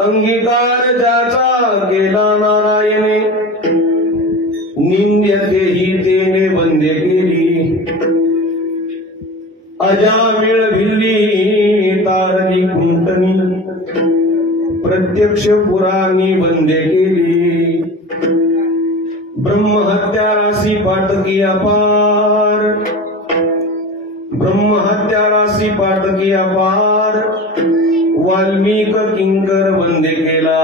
अंगीकार ज्याचा केला नारायणे, निंद्यतेही तेने बंदे केली. अजामिळ भिल्ली तारली कुंटणी, प्रत्यक्ष पुराणी बंदे केली. ब्रह्महत्या राशी पातकी अपार, ब्रह्महत्या राशी पातकी अपार. वाल्मिक किंकर बंदे केला,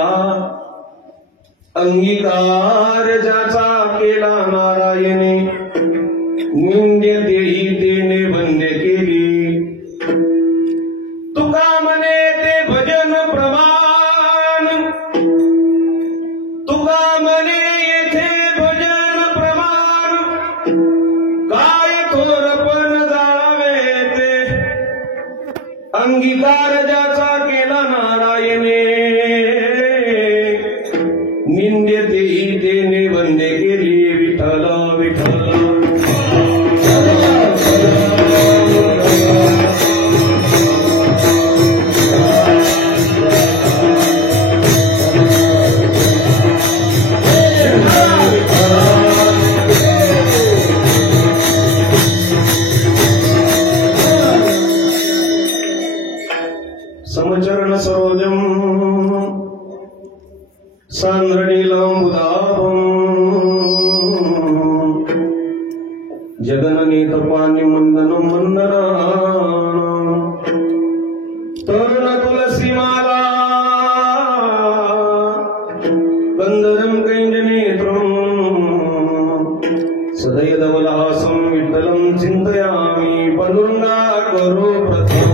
अंगीकार ज्याचा केला नारायणे, निंद्यतेही तेने बंदे केली. तुका म्हणे ते भजन प्रमाण, तुका म्हणे येथे भजन प्रमाण. काय थोरपण जावे ते, अंगीकार ज्याचा केला नारायणे, निंद्यतेही तेने बंदे केली. विठ्ठल विठ्ठल समचरण सरोजम सांद्रणीलांबुदाभं, जगननीतपाणि मंदनं मंदनानं. तरुण तुलसीमाला कंदरं कैंजनेत्रं, सदयधवलहासं विठ्ठलं चिन्तयामि. पनुर्गा करो प्रथम,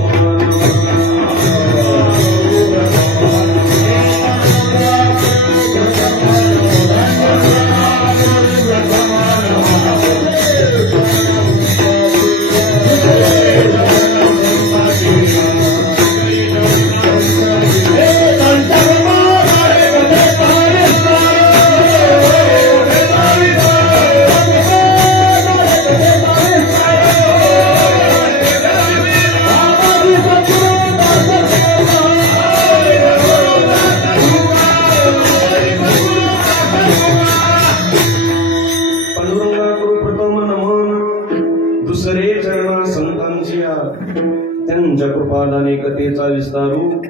त्यांच्या कृपादाने कथेचा विस्तारू.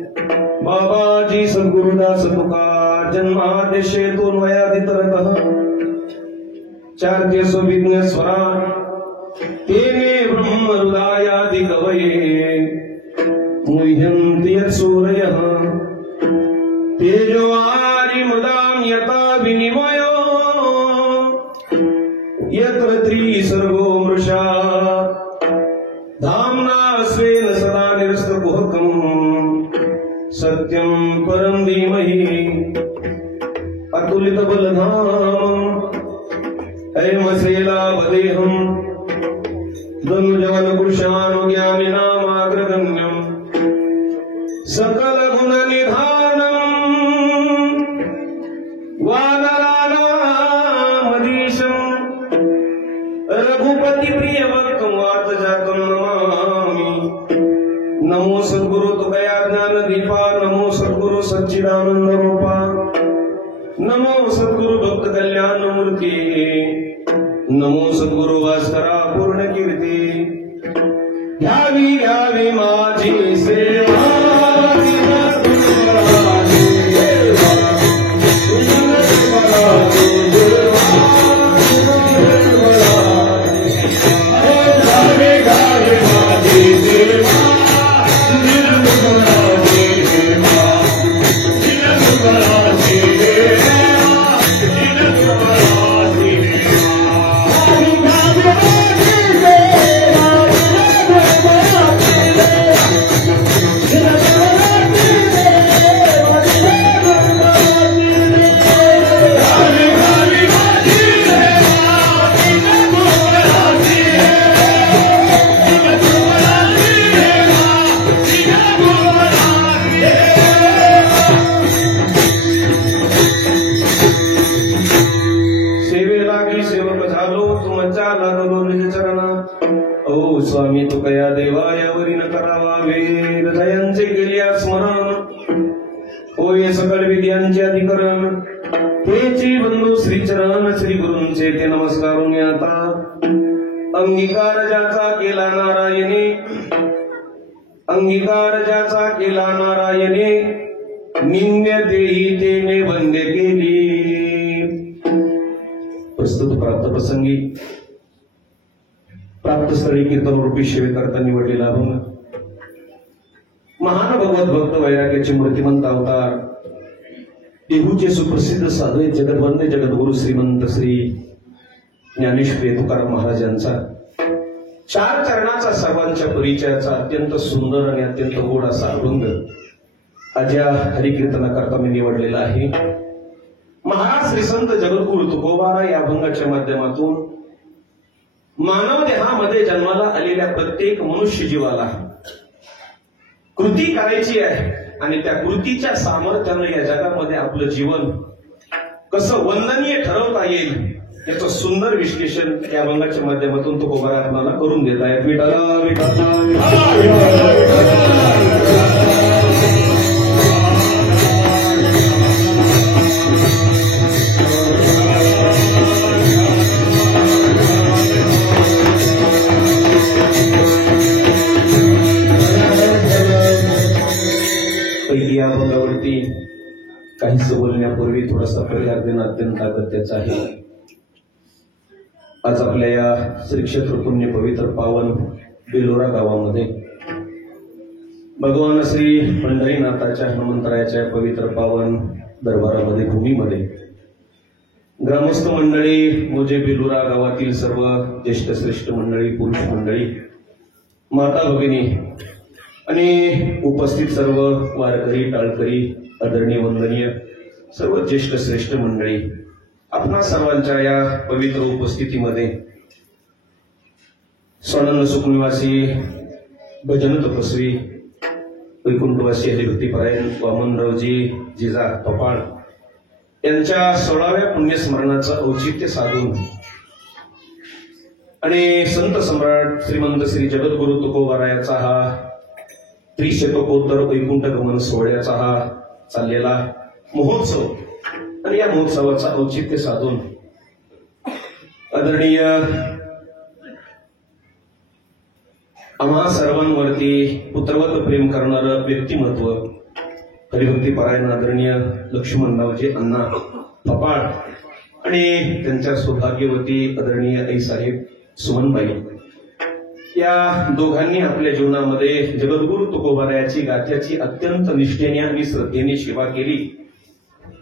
बाबाजी सद्गुरुदास तुका जन्मादेशेतून वयादितरतः चार्य सुविज्ञ स्वरा, तेने ब्रह्म हृदयादि कवये मुह्यन्ति यत्सूरयः. तेजो आरिमदां यथा विनिमयो, यत्र त्रिसर्गो मृषा. धाम्ना स्वेन सदा निरस्तकुहकम्, सत्यं परं धीमहि. अतुलितबलधामम् ऐमसेलावदेहम्, धनुजवनपुरुषानुज्ञानिनामाग्रगण्यम्. सकलगुणनिधानम् वानराणामधीशम्, रघुपति प्रियवक्तं वातजातं नमामि. नमो सद्गुरु तुकया ज्ञान दीपा, नमो सद्गुरु सच्चिदानंद रूपा, नमो सद्गुरु भक्त कल्याण मूर्ती, नमो सद्गुरु भास्करा पूर्ण कीर्ती. घ्यावी घ्यावी माझी सेवा, होय सकल विद्यांचे अधिकरण तेची बंधू श्रीचरण श्री गुरूंचे ते नमस्कारून आता अंगीकार ज्याचा केला नारायणे अंगीकार ज्याचा केला नारायणे निंद्य तेही तेने वंद्य केली। प्रस्तुत प्राप्त प्रसंगी प्राप्त स्थळी कीर्तन रूपी सेवेकरता निवडलेला अभंग महान भगवत भक्त वैराग्याचे मूर्तिमंत अवतार देहूचे सुप्रसिद्ध साधू जगतवंदे जगद्गुरु श्रीमंत श्री ज्ञानेश्वर तुकाराम महाराज यांचा चार चरणाचा सर्वांच्या परिचयाचा अत्यंत सुंदर आणि अत्यंत गोड असा अभंग आज या हरिकीर्तनाकरता मी निवडलेला आहे। महाराज श्री संत जगद्गुरु तुकोबारा या अभंगाच्या माध्यमातून मानव देहामध्ये जन्माला आलेल्या प्रत्येक मनुष्य जीवाला कृती करायची आहे आणि त्या कृतीच्या सामर्थ्याने या जगामध्ये आपलं जीवन कसं वंदनीय ठरवता येईल याचं सुंदर विश्लेषण या अभंगाच्या माध्यमातून तुकोबारा आपल्याला करून देत आहेत। विठाला पहिली या अभंगावरती काहीच बोलण्यापूर्वी थोडासा परिहार देणं अत्यंत अगत्याचं आहे। आज आपल्या या श्री क्षेत्र पुण्य पवित्र पावन बेलोरा गावामध्ये भगवान श्री पंढरीनाथाच्या हनुमंतरायाच्या पवित्र पावन दरबारामध्ये भूमीमध्ये ग्रामस्थ मंडळी मोजे बेलोरा गावातील सर्व ज्येष्ठ श्रेष्ठ मंडळी पुरुष मंडळी माता भगिनी आणि उपस्थित सर्व वारकरी टाळकरी आदरणीय वंदनीय सर्व ज्येष्ठ श्रेष्ठ मंडळी आपणा सर्वांच्या या पवित्र उपस्थितीमध्ये स्वानंद सुखनिवासी भजन तपस्वी वैकुंठवासी हरिभक्तीपरायण वामनरावजी जिजा पपाळ यांच्या 16व्या पुण्यस्मरणाचं औचित्य साधून आणि संत सम्राट श्रीमंत श्री जगद्गुरु तुकोबारायाचा हा त्रिशतकोत्तर वैकुंठ गमन सोहळ्याचा हा चाललेला महोत्सव आणि या महोत्सवाचा औचित्य साधून आदरणीय आम्हा सर्वांवरती पुत्रवत प्रेम करणारं व्यक्तिमत्व हरिभक्तीपरायण आदरणीय लक्ष्मणरावजी अण्णा पपाळ आणि त्यांच्या सौभाग्यवती आदरणीय आईसाहेब सुमनबाई या दोघांनी आपल्या जीवनामध्ये जगद्गुरु तुकोबारायाची गाथ्याची अत्यंत निष्ठेने आणि श्रद्धेने सेवा केली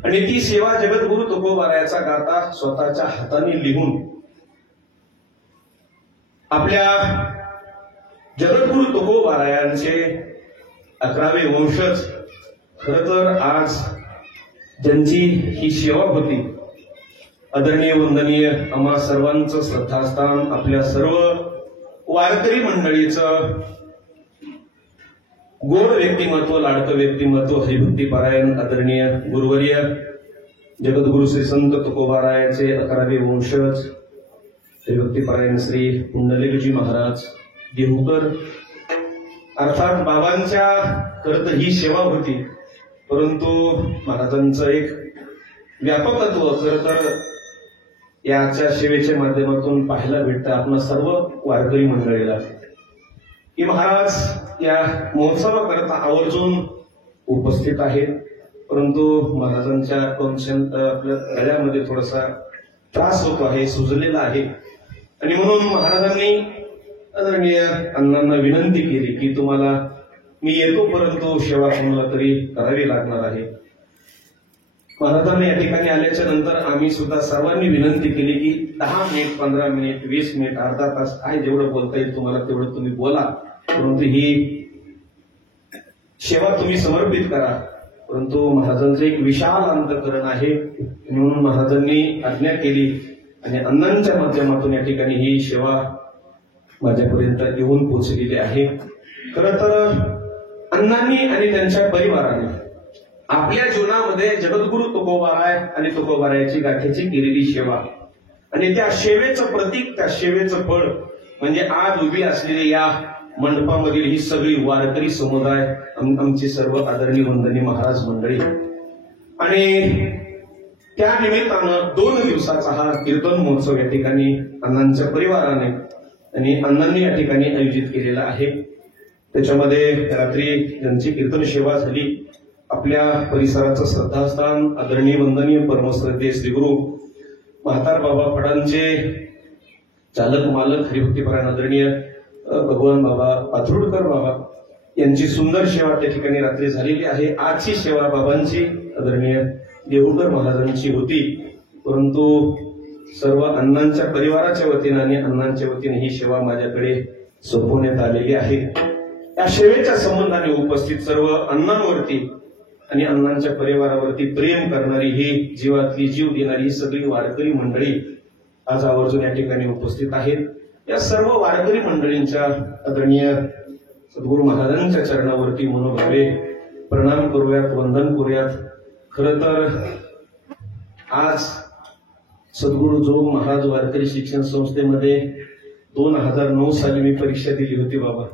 आणि ती सेवा जगद्गुरु तुकोबारायाचा गाथा स्वतःच्या हाताने लिहून आपल्या जगद्गुरु तुकोबारायांचे 11वे वंशज खर तर आज ज्यांची ही सेवा होती आदरणीय वंदनीय आम्हा सर्वांचं श्रद्धास्थान आपल्या सर्व वारकरी मंडळीचं गोड व्यक्तिमत्व लाडकं व्यक्तिमत्व हरिभक्तीपरायण आदरणीय गुरुवर्य जगद्गुरु श्री संत तुकोबारायाचे 11वे वंशज हरिभक्तीपरायण श्री पुंडलिकजी महाराज देहूकर अर्थात बाबांच्या खरं तर ही सेवा होती परंतु महाराजांचं एक व्यापकत्व खरं तर याच्या सेवेच्या माध्यमातून पाहायला भेटतं आपण सर्व वारकरी मंडळीला की महाराज या महोत्सवाकरता आवर्जून उपस्थित आहेत परंतु महाराजांच्या आपल्या गळ्यामध्ये थोडासा त्रास होतो आहे सुजलेला आहे आणि म्हणून महाराजांनी आदरणीय अण्णांना विनंती केली की तुम्हाला मी येतो परंतु सेवा तुम्हाला तरी करावी लागणार आहे। महाराजांनी या ठिकाणी आल्याच्या नंतर आम्ही सुद्धा सर्वांनी विनंती केली की 10 मिनिट 15 मिनिट 20 मिनिट अर्धा तास काय जेवढं बोलता येईल तुम्हाला तेवढं तुम्ही बोला परंतु ही सेवा तुम्ही समर्पित करा। परंतु महाराजांचं एक विशाल अंतःकरण आहे म्हणून महाराजांनी आज्ञा केली आणि अण्णांच्या माध्यमातून या ठिकाणी ही सेवा माझ्यापर्यंत येऊन पोहोचलेली आहे। खरं तर अण्णांनी आणि त्यांच्या परिवाराने आपल्या जीवनामध्ये जगद्गुरु तुकोबाराय आणि तुकोबारायाची गाथ्याची केलेली सेवा आणि त्या सेवेचं प्रतीक त्या सेवेचं फळ म्हणजे आज उभी असलेली या मंडपामधील ही सगळी वारकरी समुदाय आमची सर्व आदरणीय वंदनीय महाराज मंडळी, आणि त्या निमित्तानं 2 दिवसाचा हा कीर्तन महोत्सव या ठिकाणी अण्णांच्या परिवाराने आणि अण्णांनी या ठिकाणी आयोजित केलेला आहे। त्याच्यामध्ये रात्री ज्यांची कीर्तन सेवा झाली, आपल्या परिसराचं श्रद्धास्थान आदरणीय वंदनीय परमश्रद्धेय श्रीगुरु म्हातार बाबा फडांचे चालक मालक हरिभक्तीपरायण आदरणीय भगवान बाबा पाथरुडकर बाबा यांची सुंदर सेवा त्या ठिकाणी रात्री झालेली आहे। आजची सेवा बाबांची आदरणीय देहूकर महाराजांची होती, परंतु सर्व अण्णांच्या परिवाराच्या वतीने आणि अण्णांच्या वतीने ही सेवा माझ्याकडे सोपवण्यात आलेली आहे। या सेवेच्या संबंधाने उपस्थित सर्व अण्णांवरती आणि अण्णांच्या परिवारावरती प्रेम करणारी ही जीवातली जीव देणारी ही सगळी वारकरी मंडळी आज आवर्जून या ठिकाणी उपस्थित आहेत। या सर्व वारकरी मंडळींच्या आदरणीय सद्गुरू महाराजांच्या चरणावरती मनोभावे प्रणाम करूयात, वंदन करूयात। खरं तर आज सद्गुरू जोग महाराज वारकरी शिक्षण संस्थेमध्ये 2009 साली मी परीक्षा दिली होती बाबा,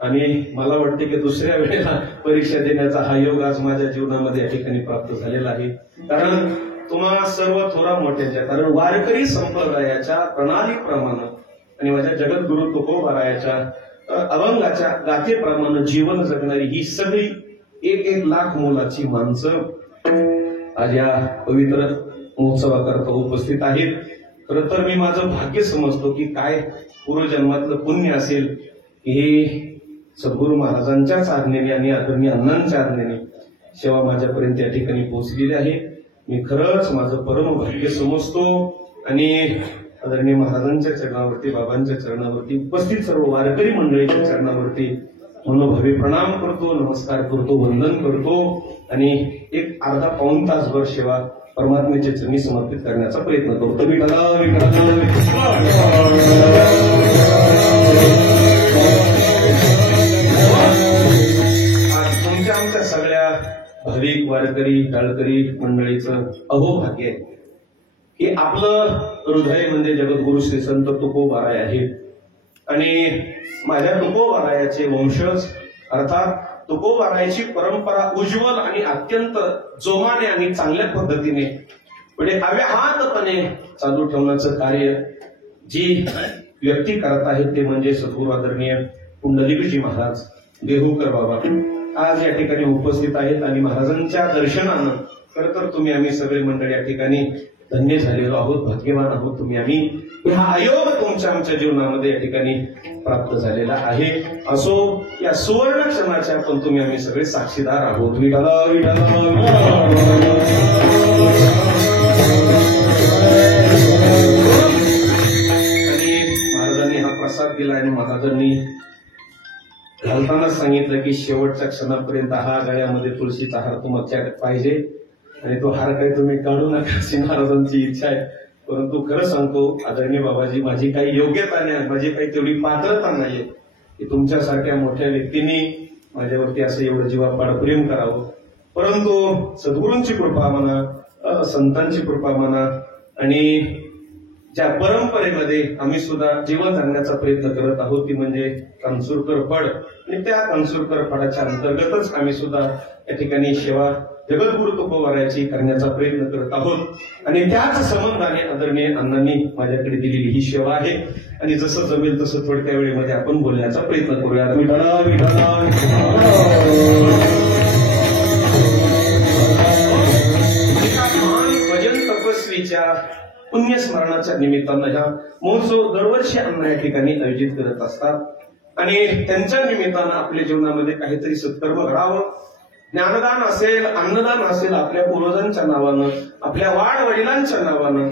आणि मला वाटते की दुसऱ्या वेळेला परीक्षा देण्याचा हा योग आज माझ्या जीवनामध्ये या ठिकाणी प्राप्त झालेला आहे। कारण तुम्हा सर्व थोरा मोठ्याच्या, कारण वारकरी संप्रदायाच्या प्रणालीप्रमाणे आणि माझ्या जगद्गुरु तुकोबारायाच्या अभंगाच्या गाथेप्रमाणे जीवन जगणारी ही सगळी 1-1 लाख मोलाची माणसं आज या पवित्र महोत्सवाकरता उपस्थित आहेत। खरं तर मी माझं भाग्य समजतो की काय पूर्वजन्मातलं पुण्य असेल की हे सद्गुरू महाराजांच्याच आज्ञेने आणि आदरणीय अण्णांच्या आज्ञेने सेवा माझ्यापर्यंत या ठिकाणी पोहोचलेली आहे। मी खरंच माझं परम भाग्य समजतो आणि आदरणीय महाराजांच्या चरणावरती, बाबांच्या चरणावरती, उपस्थित सर्व वारकरी मंडळीच्या चरणावरती मनोभावे प्रणाम करतो, नमस्कार करतो, वंदन करतो आणि एक अर्धा पाऊण तासभर सेवा परमात्म्याच्या चरणी समर्पित करण्याचा प्रयत्न करतो। विठ्ठला तुमच्या आमच्या सगळ्या भाविक वारकरी टाळकरी मंडळीचं अहोभाग्य आहे की आपलं हृदय म्हणजे जगद्गुरु श्री संत तुकोबाराय आहे आणि माझ्या तुकोबारायाचे वंशज अर्थात तुकोबारायाची परंपरा उज्ज्वल आणि अत्यंत जोमाने आणि चांगल्या पद्धतीने पुढे अव्याहतपणे चालू ठेवण्याचं कार्य जी व्यक्ती करत आहेत ते म्हणजे सद्गुरू आदरणीय पुंडलिकजी महाराज देहूकर बाबा आज या ठिकाणी उपस्थित आहेत आणि महाराजांच्या दर्शनानं खरं तर तुम्ही आम्ही सगळे मंडळी या ठिकाणी धन्य झालेलो आहोत, भाग्यवान आहोत तुम्ही आम्ही। हा आयोग तुमच्या आमच्या जीवनामध्ये या ठिकाणी प्राप्त झालेला आहे। असो या सुवर्ण क्षणाच्या पण तुम्ही आम्ही सगळे साक्षीदार आहोत। विठ्ठला आणि महाराजांनी हा प्रसाद दिला आणि महाराजांनी घालतानाच सांगितलं की शेवटच्या क्षणापर्यंत हा गळ्यामध्ये तुळशीचा हार तुमच्याकडे पाहिजे आणि तो हार काही तुम्ही काढू नका अशी महाराजांची इच्छा आहे। परंतु खरं सांगतो आदरणीय बाबाजी, माझी काही योग्यता नाही, माझी काही तेवढी पात्रता नाहीये की तुमच्यासारख्या मोठ्या व्यक्तींनी माझ्यावरती असं एवढं जीवापाड प्रेम करावं। परंतु सद्गुरूंची कृपा म्हणा, संतांची कृपा म्हणा आणि ज्या परंपरेमध्ये आम्ही सुद्धा जीवन जगण्याचा प्रयत्न करत आहोत ती म्हणजे कानसूरकर फड, आणि त्या कानसूरकर फडाच्या अंतर्गतच आम्ही सुद्धा या ठिकाणी सेवा जगद्गुरु तुकोबारायाची करण्याचा प्रयत्न करत आहोत आणि त्याच संबंधाने आदरणीय अण्णांनी माझ्याकडे दिलेली ही सेवा आहे आणि जसं जमेल तसं थोडक्या वेळेमध्ये आपण बोलण्याचा प्रयत्न करूया। विठ्ठला विठ्ठला महान भजन तपस्वीच्या पुण्यस्मरणाच्या निमित्तानं ह्या महोत्सव दरवर्षी अण्णा या ठिकाणी आयोजित करत असतात आणि त्यांच्या निमित्तानं आपल्या जीवनामध्ये काहीतरी सत्कर्म घडावं, ज्ञानदान असेल, अन्नदान असेल, आपल्या पूर्वजांच्या नावानं, आपल्या वाड वडिलांच्या नावानं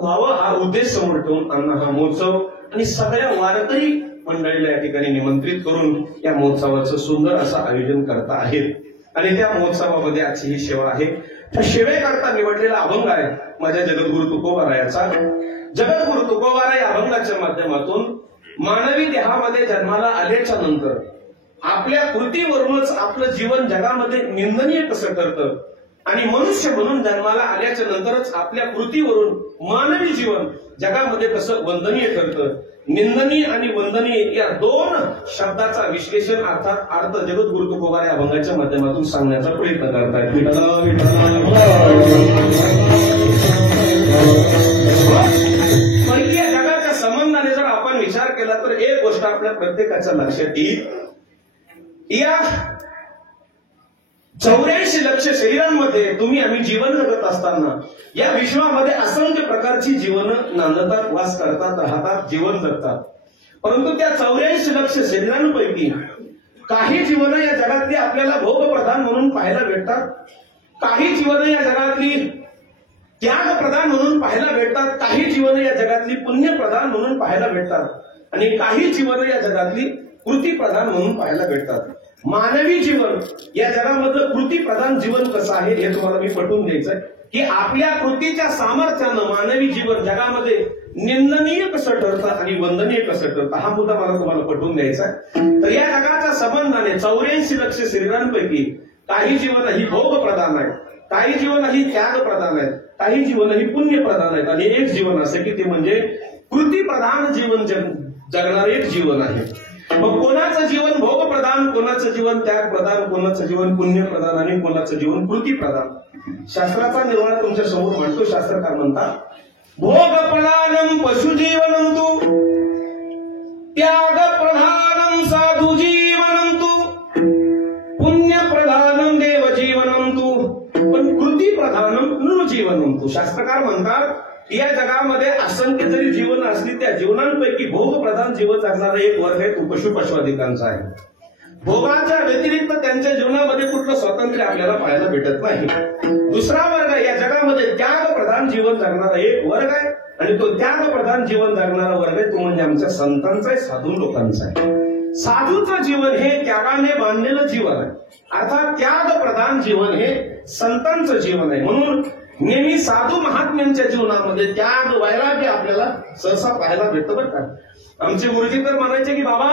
व्हावं हा उद्देश समोर ठेवून अण्णा हा महोत्सव आणि सगळ्या वारकरी मंडळीला या ठिकाणी निमंत्रित करून या महोत्सवाचं सुंदर असं आयोजन करता आहेत आणि त्या महोत्सवामध्ये आजची ही सेवा आहे। त्या सेवेकरता निवडलेला अभंग आहे माझ्या जगद्गुरु तुकोबारायाचा। जगद्गुरु तुकोबाराय अभंगाच्या माध्यमातून मानवी देहामध्ये जन्माला आल्याच्या नंतर आपल्या कृतीवरूनच आपलं जीवन जगामध्ये निंदनीय कसं करतं आणि मनुष्य म्हणून जन्माला आल्याच्या नंतरच आपल्या कृतीवरून मानवी जीवन जगामध्ये कसं वंदनीय ठरतं. निंदनीय आणि वंदनीय या दोन शब्दाचा विश्लेषण अर्थात अर्थ जगद्गुरु तुकोबा या अभंगाच्या माध्यमातून सांगण्याचा प्रयत्न करतायत. परकीय जगाच्या संबंधाने जर आपण विचार केला तर एक गोष्ट आपल्या प्रत्येकाच्या लक्षात येईल. या 84 लक्ष शरीरांमध्ये तुम्ही आम्ही जीवन जगत असताना या विश्वामध्ये असंख्य प्रकारची जीवन नांदतात, वास करतात, राहतात, जीवन जगतात. परंतु त्या 84 लक्ष शरीरांपैकी काही जीवन या जगातली आपल्याला भोगप्रधान म्हणून पाहायला भेटतात, काही जीवन या जगातली त्यागप्रधान म्हणून पाहायला भेटतात, काही जीवन या जगातली पुण्यप्रधान म्हणून पाहायला भेटतात आणि काही जीवन या जगातली कृतीप्रधान म्हणून पाहायला भेटतात. मानवी जीवन या जगामधलं कृतीप्रधान जीवन कसं आहे हे तुम्हाला मी पटवून द्यायचंय की आपल्या कृतीच्या सामर्थ्यानं मानवी जीवन जगामध्ये निंदनीय कसं ठरतं आणि वंदनीय कसं ठरतं हा मुद्दा मला तुम्हाला पटवून द्यायचा आहे. तर या जगाच्या संबंधाने 84 लक्ष शरीरांपैकी काही जीवन ही भोगप्रधान आहेत, काही जीवन ही त्यागप्रधान आहेत, काही जीवन ही पुण्यप्रधान आहेत आणि एक जीवन असं की ते म्हणजे कृतीप्रधान जीवन जगणारे एक जीवन आहे. मग कोणाचं जीवन भोगप्रधान, कोणाचं जीवन त्यागप्रधान, कोणाचं जीवन पुण्यप्रधान आणि कोणाचं जीवन कृतीप्रधान. शास्त्राचा निर्वाळा तुमच्या समोर मांडतो. शास्त्रकार म्हणतात भोगप्रधानम पशुजीवनंतु त्यागप्रधानम साधुजीवनंतु पुण्यप्रधानम देवजीवनंतु पण कृतीप्रधानम नृजीवनंतु. शास्त्रकार म्हणतात या जगामध्ये असंख्य जरी जीवन असली त्या जीवनांपैकी भोगप्रधान जीवन जगणारा एक वर्ग आहे तो पशुपशुआधिकांचा आहे. भोगाच्या व्यतिरिक्त त्यांच्या जीवनामध्ये कुठलं स्वातंत्र्य आपल्याला पाहायला भेटत नाही. दुसरा वर्ग या जगामध्ये त्यागप्रधान जीवन जगणारा एक वर्ग आहे आणि तो त्यागप्रधान जीवन जगणारा वर्ग आहे तो म्हणजे आमच्या संतांचा आहे, साधू लोकांचा आहे. साधूचं जीवन हे त्यागाने बांधलेलं जीवन आहे, अर्थात त्यागप्रधान जीवन हे संतांचं जीवन आहे. म्हणून नेहमी साधू महात्म्यांच्या जीवनामध्ये त्याग वैराग्य आपल्याला सहसा पाहायला भेटतं बरं का. आमचे गुरुजी तर म्हणायचे की बाबा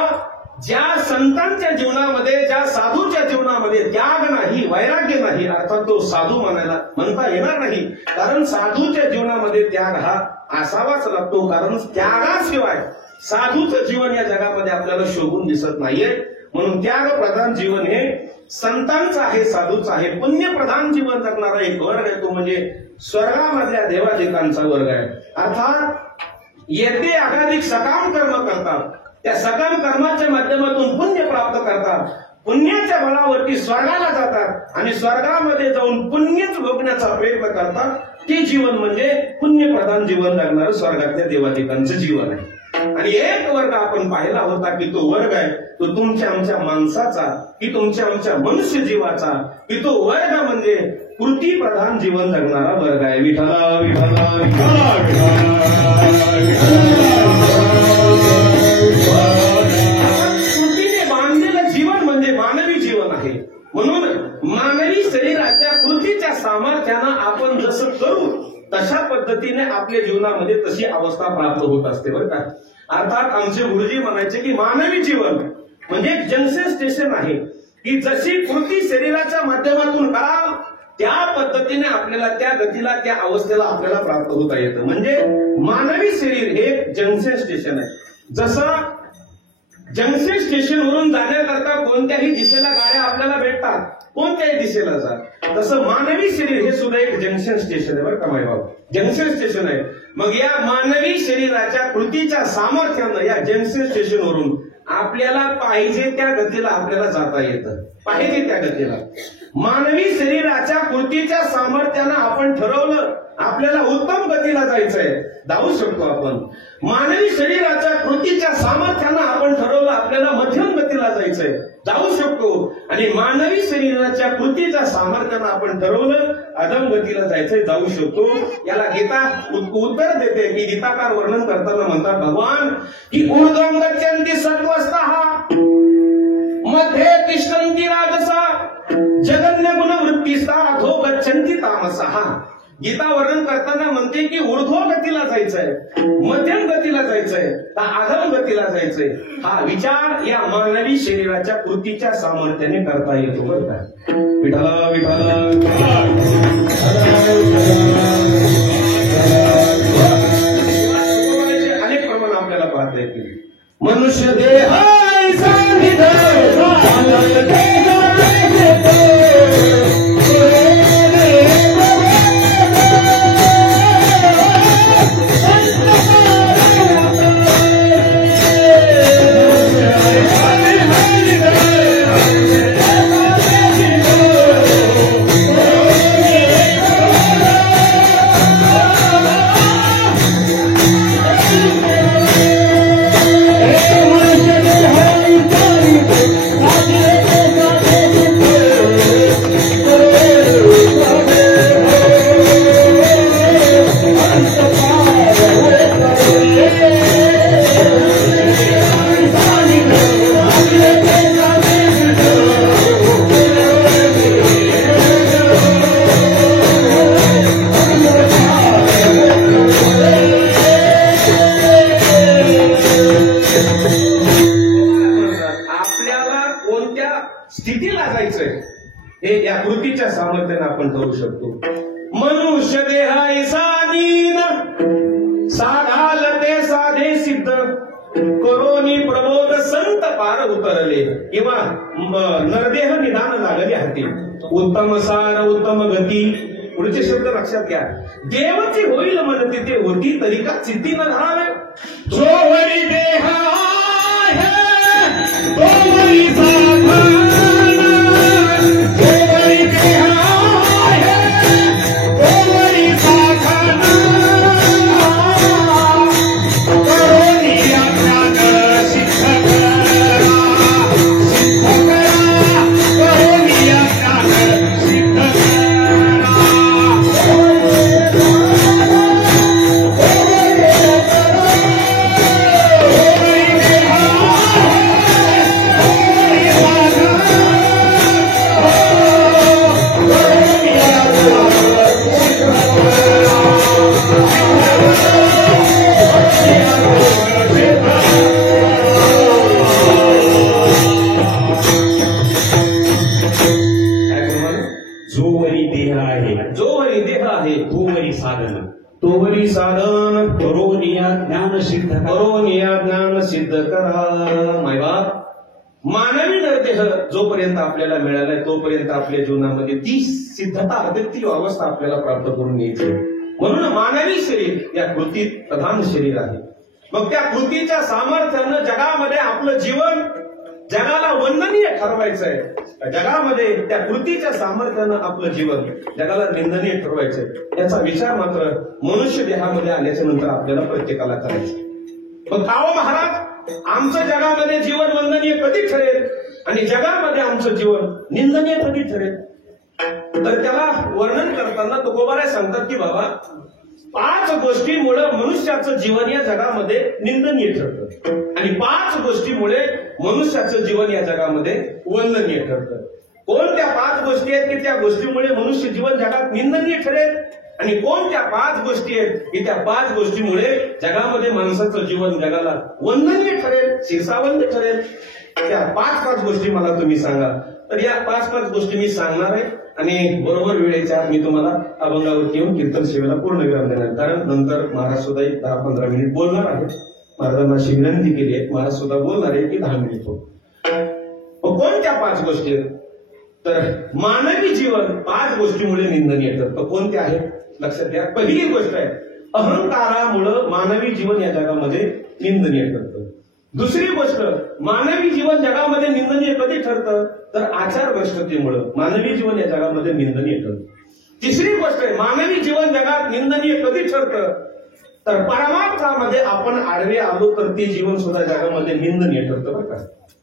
ज्या संतांच्या जीवनामध्ये, ज्या साधूच्या जीवनामध्ये त्याग नाही, वैराग्य नाही, अर्थात तो साधू म्हणता येणार नाही. कारण साधूच्या जीवनामध्ये त्याग हा असावाच लागतो. कारण त्यागाशिवाय साधूचं जीवन या जगामध्ये आपल्याला शोभून दिसत नाहीये. म्हणून त्यागप्रधान जीवन हे संतांचं आहे, साधूचं आहे. पुण्यप्रधान जीवन जगणारा एक वर्ग आहे तो म्हणजे स्वर्गामधल्या देवाधिकांचा वर्ग आहे. अर्थात येथे अगाधिक सकाम कर्म करतात, त्या सकाम कर्माच्या माध्यमातून पुण्य प्राप्त करतात, पुण्याच्या बळावरती स्वर्गाला जातात आणि स्वर्गामध्ये जाऊन पुण्यच भोगण्याचा प्रयत्न करतात. ते जीवन म्हणजे पुण्यप्रधान जीवन जगणारं स्वर्गातल्या देवाधिकांचं जीवन आहे. आणि एक वर्ग आपण पाहिला होता की तो वर्ग आहे तो तुमच्या आमच्या माणसाचा, की तुमच्या आमच्या मनुष्य जीवाचा, की तो वर्ग म्हणजे कृतीप्रधान जीवन जगणारा वर्ग आहे. विठ्ठला विठ्ठला कृतीने बांधलेलं जीवन म्हणजे मानवी जीवन आहे. म्हणून मानवी शरीराच्या कृतीच्या सामर्थ्यानं आपण जसं करू तशा पद्धतीने आपल्या जीवनामध्ये तशी अवस्था प्राप्त होत असते बरं का. अर्थात आमचे गुरुजी म्हणायचे की मानवी जीवन म्हणजे एक जंक्शन स्टेशन आहे की जशी कृती शरीराच्या माध्यमातून कराल त्या पद्धतीने आपल्याला त्या गतीला, त्या अवस्थेला आपल्याला प्राप्त होता येतं. म्हणजे मानवी शरीर हे जंक्शन स्टेशन आहे. जसं जंक्शन स्टेशनवरून जाण्याकरता कोणत्याही दिशेला गाड्या आपल्याला भेटतात, कोणत्याही दिशेला जा, तसं मानवी शरीर हे सुद्धा एक जंक्शन स्टेशन आहे बरं का मायबाबा, जंक्शन स्टेशन आहे. मग या मानवी शरीराच्या कृतीच्या सामर्थ्यानं या जंक्शन स्टेशनवरून आपल्याला पाहिजे त्या गतीला आपल्याला जाता येतं, पाहिजे त्या गतीला. मानवी शरीराच्या कृतीच्या सामर्थ्यानं आपण ठरवलं आपल्याला उत्तम गतीला जायचंय, जाऊ शकतो आपण. मानवी शरीराच्या कृतीच्या सामर्थ्यानं आपण ठरवलं आपल्याला मध्यम गतीला जायचंय, जाऊ शकतो. आणि मानवी शरीराच्या कृतीच्या सामर्थ्यानं आपण ठरवलं अधम गतीला जायचंय, जाऊ शकतो. याला गीता उत्तर देते की गीताकार वर्णन करताना म्हणतात भगवान की ऊर्ध्वं गच्छन्ति सत्त्वस्तः मध्ये तिष्ठन्ति राजसा जगन्य गुणवृत्तिस्ता अधो गच्छन्ति तामसः. गीता वर्णन करताना म्हणते की ऊर्ध्व गतीला जायचंय, मध्यम गतीला जायचंय, अधम गतीला जायचंय. हा विचार या मानवी शरीराच्या कृतीच्या सामर्थ्याने करता येतो बरं का. विठ्ठला विठ्ठला आपण ठरवू शकतो. मनुष्य देहायसा दीन साधालते साधे सिद्ध करोनी प्रबोध संत पार उतरले किंवा नरदेह निदान लागले हाती. उत्तम सार उत्तम गती. पुढचे शब्द लक्षात घ्या. देवची होईल मन तिथे होती तरी का चित्ती न धावे. जोवरी देह आहे तोवरी साधन. जोवरी देह आहे तोवरी साधन. करोनी आज्ञा सिद्ध करा. सिद्ध करा करोनी आज्ञा सिद्ध करा. तोवरी साधन करोनिया ज्ञान सिद्ध करा. मायबाप, मानवी नरदेह जोपर्यंत आपल्याला मिळालाय तोपर्यंत आपल्या जीवनामध्ये ती सिद्धता ती अवस्था आपल्याला प्राप्त करून घ्यायची. म्हणून मानवी शरीर या कृतीत प्रधान शरीर आहे. मग त्या कृतीच्या सामर्थ्यानं जगामध्ये आपलं जीवन जगाला वंदनीय ठरवायचं आहे. जगामध्ये त्या कृतीच्या सामर्थ्यानं आपलं जीवन जगाला निंदनीय ठरवायचंय. याचा विचार मात्र मनुष्य देहामध्ये आल्याच्या नंतर आपल्याला प्रत्येकाला करायचा. मग कावो महाराज, आमचं जगामध्ये जीवन वंदनीय कधी ठरेल आणि जगामध्ये आमचं जीवन निंदनीय कधी ठरेल? तर त्याला वर्णन करताना तुकोबाराय सांगतात की बाबा, 5 गोष्टीमुळे मनुष्याचं जीवन या जगामध्ये निंदनीय ठरतं आणि 5 गोष्टीमुळे मनुष्याचं जीवन या जगामध्ये वंदनीय ठरतं. कोणत्या 5 गोष्टी आहेत की त्या गोष्टीमुळे मनुष्य जीवन जगात निंदनीय ठरेल आणि कोणत्या 5 गोष्टी आहेत की त्या 5 गोष्टीमुळे जगामध्ये माणसाचं जीवन जगाला वंदनीय ठरेल, शिरसावंत ठरेल? त्या 5 गोष्टी मला तुम्ही सांगा. तर या 5 गोष्टी मी सांगणार आहे आणि बरोबर वेळेच्या आत मी तुम्हाला अभंगावरती येऊन कीर्तन सेवेला पूर्ण विराम देणार. कारण नंतर महाराज सुद्धा 10-15 मिनिट बोलणार आहेत. महाराजांना अशी विनंती केली आहे, महाराज सुद्धा बोलणार आहे की 10 मिनिट हो. कोणत्या 5 गोष्टी आहेत? तर मानवी जीवन 5 गोष्टीमुळे निंदनीय ठरतं. कोणत्या आहेत लक्षात घ्या. पहिली गोष्ट आहे, अहंकारामुळं मानवी जीवन या जगामध्ये निंदनीय ठरतं. दुसरी गोष्ट, मानवी जीवन जगामध्ये निंदनीय कधी ठरतं? तर आचारभ्रष्टतेमुळं मानवी जीवन या जगामध्ये निंदनीय ठरतं. तिसरी गोष्ट आहे, मानवी जीवन जगात निंदनीय कधी ठरतं? तर परमार्थामध्ये आपण आडवे आलो तर ते जीवन सुद्धा जगामध्ये निंदनीय ठरतं बरं का.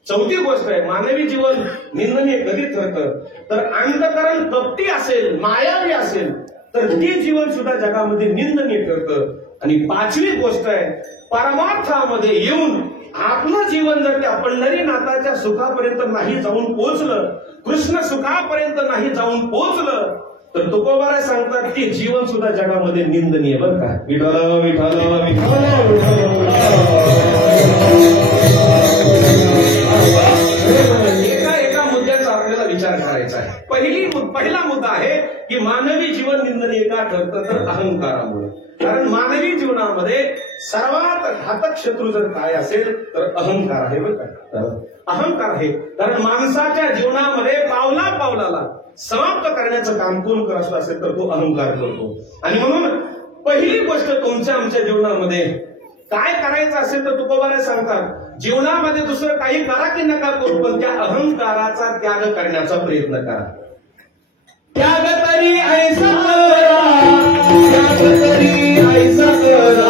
चौथी गोष्ट आहे, मानवी जीवन निंदनीय कधी ठरतं? तर अंधकरण कपटी असेल, मायावी असेल तर ते जीवन सुद्धा जगामध्ये निंदनीय ठरतं. आणि 5वी गोष्ट आहे, परमार्थामध्ये येऊन आपलं जीवन जर त्या पंढरीनाथाच्या सुखापर्यंत नाही जाऊन पोहोचलं, कृष्ण सुखापर्यंत नाही जाऊन पोहोचलं, तर तुकोबाराय सांगतात की जीवन सुद्धा जगामध्ये निंदनीय बरं का. विठ्ठल विठ्ठल विठ्ठल. एका मुद्द्याचा आपल्याला विचार करायचा आहे. पहिला मुद्दा आहे की मानवी जीवन निंदनीय का ठरतं? तर अहंकारामुळे. कारण मानवी जीवनामध्ये सर्वात घातक शत्रू जर काय असेल तर अहंकार आहे बरं का. अहंकार आहे. कारण माणसाच्या जीवनामध्ये पावला पावलाला समाप्त करण्याचं काम कोण करत असेल तर तो अहंकार करतो. आणि म्हणून पहिली गोष्ट तुमच्या आमच्या जीवनामध्ये काय करायचं असेल तर तुकोबाराय सांगतात, जीवनामध्ये दुसरं काही करा की नका करू, पण त्या अहंकाराचा त्याग करण्याचा प्रयत्न करा. त्याग तरी ऐसा करा, त्याग तरी ऐसा करा.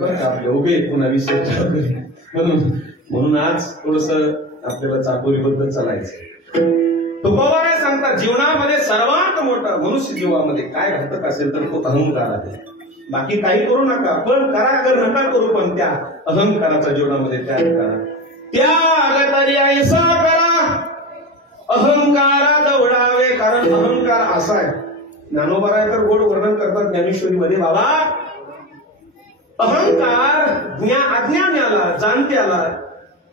बरं का आपले उभे पुन्हा विषय म्हणून आज थोडस आपल्याला चाकोरीबद्दल चालायचं. तुकोबाराय सांगतात जीवनामध्ये सर्वात मोठा मनुष्य जीवामध्ये काय घातक असेल तर तो अहंकार आहे. बाकी काही करू नका, पण करा अगर नका करू, पण त्या अहंकाराचा जीवनामध्ये त्याग करा. त्याग तरी ऐसा करा अहंकारात उडावे. कारण अहंकार असा आहे, ज्ञानोबाराय तर गोड वर्णन करतात ज्ञानेश्वरीमध्ये, बाबा अहंकार अज्ञानाला जाणत्याला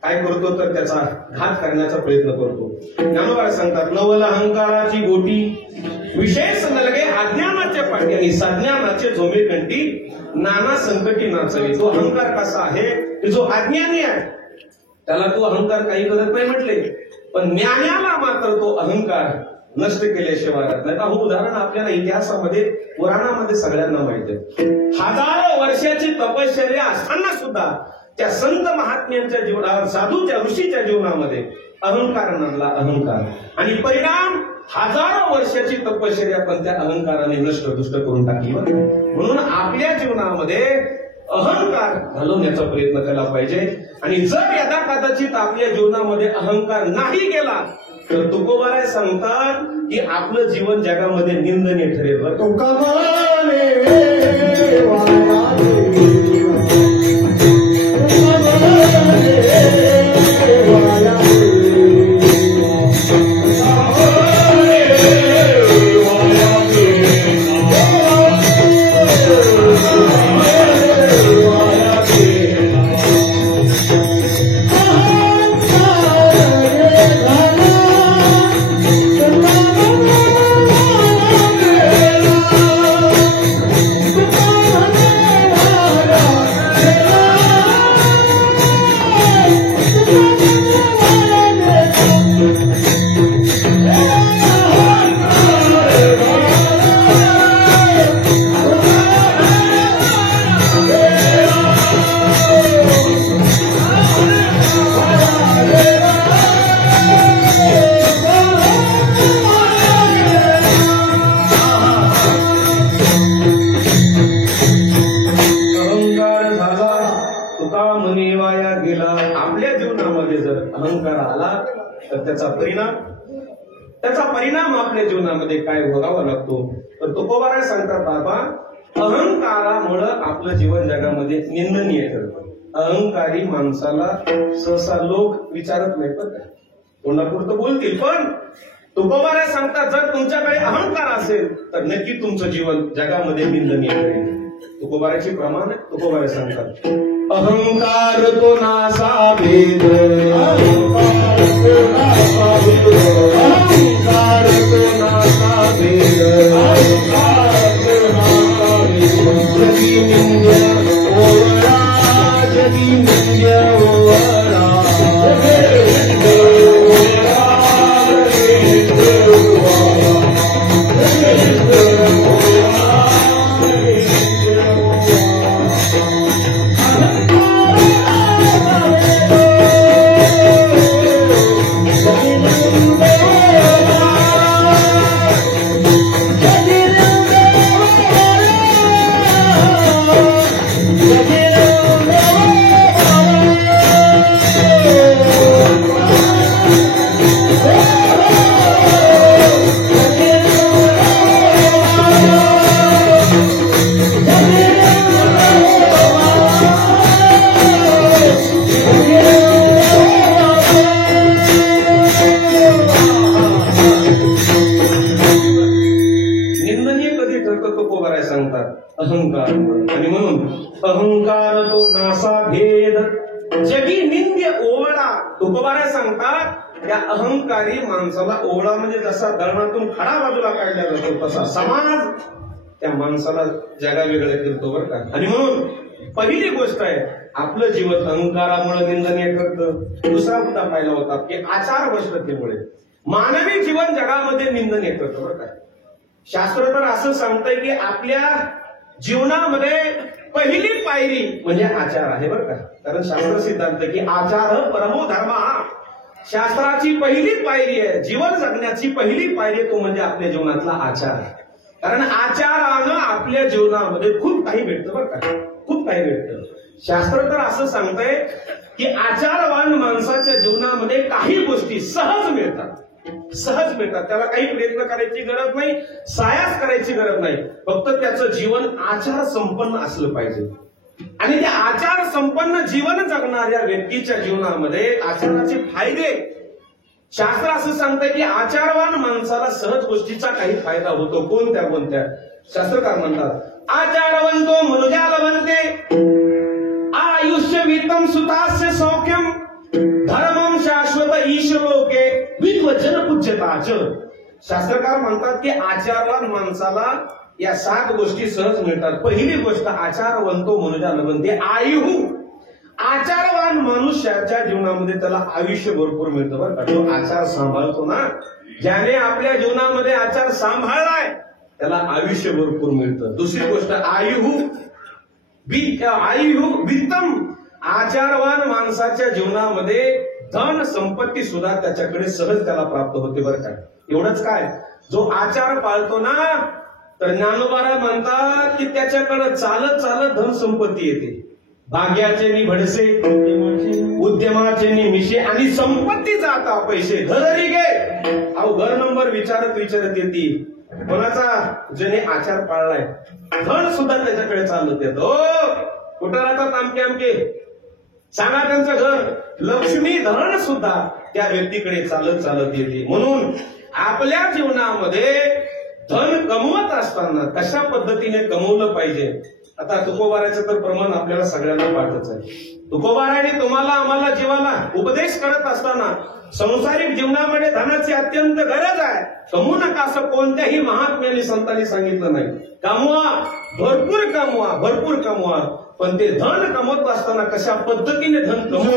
काय करतो तर त्याचा घात करण्याचा प्रयत्न करतो. ज्ञानोबाराय सांगतात नवल अहंकाराची गोटी विशेष नलगे अज्ञानाच्या पाठ्याने सज्ञानाचे झोमे कंठी नाना संकटी नाचवी. तो अहंकार कसा आहे की जो अज्ञानी आहे त्याला तो अहंकार काही करत नाही म्हटले, पण ज्ञानाला मात्र तो अहंकार नष्ट केल्याशिवाय राहत नाही. हो उदाहरण आपल्याला इतिहासामध्ये पुराणामध्ये सगळ्यांना माहिती आहे. हजारो वर्षाची तपश्चर्या असताना सुद्धा त्या संत महात्म्यांच्या जीवनावर साधूच्या ऋषीच्या जीवनामध्ये अहंकार आणला अहंकार, आणि परिणाम हजारो वर्षाची तपश्चर्या पण त्या अहंकाराने नष्ट दुष्ट करून टाकली. म्हणून आपल्या जीवनामध्ये अहंकार घालवण्याचा प्रयत्न केला पाहिजे. आणि जर यदा कदाचित आपल्या जीवनामध्ये अहंकार नाही गेला तर तुकोबाराय सांगतात की आपलं जीवन जगामध्ये निंदनीय ठरेल. त्याचा परिणाम आपल्या जीवनामध्ये काय भोगावा लागतो. तर तुकोबाराय सांगतात बाबा अहंकारामुळं आपलं जीवन जगामध्ये निंदनीय ठरतं. अहंकारी माणसाला सहसा लोक विचारत नाही, पण कोणापुरतं बोलतील, पण तुकोबाराय सांगतात जर तुमच्याकडे अहंकार असेल तर नक्की तुमचं जीवन जगामध्ये निंदनीय ठरेल. तुकोबारायची प्रमाण तुकोबाराय सांगतात अहंकार तो नासा भेद अहंकार तो नासा भेद जगी निंद्य ओवरा जगी निंद्य ओवरा अहंकार. आणि म्हणून अहंकार तो नासा भेद जगी निंद्य ओवळा. तुकोबाराय सांगतात त्या अहंकारी माणसाला ओवळा म्हणजे जसा दळणातून खडा बाजूला काढला जातो तसा समाज त्या माणसाला जगा वेगळं करतो बरं का. आणि म्हणून पहिली गोष्ट आहे आपलं जीवन अहंकारामुळे निंदनीय ठरतं. दुसरा मुद्दा पाहिला होता की आचार भ्रष्टतेमुळे मानवी जीवन जगामध्ये निंदनीय ठरतं बरं का. शास्त्र तर असं सांगतंय की आपल्या जीवनामध्ये पहिली पायरी म्हणजे आचार आहे बरं का. कारण शास्त्र सिद्धांत की आचार परमो धर्म हा शास्त्राची पहिली पायरी आहे. जीवन जगण्याची पहिली पायरी तो म्हणजे आपल्या जीवनातला आचार. कारण आचारानं आपल्या जीवनामध्ये खूप काही भेटतं बरं का, खूप काही भेटतं. शास्त्र तर असं सांगतंय की आचारवान माणसाच्या जीवनामध्ये काही गोष्टी सहज मिळतात, सहज मिळतात. त्याला काही प्रयत्न करायची गरज नाही, सायास करायची गरज नाही. फक्त त्याचं जीवन आचार संपन्न असलं पाहिजे. आणि त्या आचार संपन्न जीवन जगणाऱ्या व्यक्तीच्या जीवनामध्ये आचाराचे फायदे, शास्त्र असं सांगतंय की आचारवान माणसाला सहज गोष्टीचा काही फायदा होतो. कोणत्या? शास्त्रकार म्हणतात, आचारवंतो मनुजा लभन्ते आयुष्य वित्तम सुतास्य सौख्यम धर्मम शाश्वत ईश लोके विद्वजन पूज्यताच. शास्त्रकार म्हणतात की आचारवान माणसाला या 7 गोष्टी सहज मिळतात. पहिली गोष्ट, आचारवंतो मनुजा लभन्ते आयुः. आचारवान मनुष्याच्या जीवनामध्ये त्याला आयुष्य भरपूर मिळतं. बरं का, तो आचार सांभाळतो ना, ज्याने आपल्या जीवनामध्ये आचार सांभाळलाय त्याला आयुष्य भरपूर मिळतं. दुसरी गोष्ट, आयुः वित्तम. आचारवान माणसाच्या जीवनामध्ये धन संपत्ती सुद्धा त्याच्याकडे सहज त्याला प्राप्त होते. बरं का, एवढंच काय, जो आचार पाळतो ना, तर ज्ञानोबा म्हणतात की त्याच्याकडे चालत चालत धन संपत्ती येते. भाग्याचे नि भडसे, उद्यमाचे नि मिशे आणि संपत्ती जाता पैसे घरी गे. अहो, घर नंबर विचारत येते. कोणाचा? ज्याने आचार पाळलाय, धन सुद्धा त्याच्याकडे चालत येतो. कुठं राहतात आमके सांगा त्यांचं घर. लक्ष्मी धन सुद्धा त्या व्यक्तीकडे चालत येते. म्हणून आपल्या जीवनामध्ये धन कमवत असताना कशा पद्धतीने कमवलं पाहिजे. आता तुकोबाराचं तर प्रमाण आपल्याला सगळ्यांना पाठच आहे. तुकोबाराने तुम्हाला आम्हाला जीवाला उपदेश करत असताना संसारिक जीवनामध्ये धनाची अत्यंत गरज आहे. कमवू नका असं कोणत्याही महात्म्याने संतांनी सांगितलं नाही. कमवा, भरपूर कमवा, पण ते धन कमवत असताना कशा पद्धतीने धन कमवा.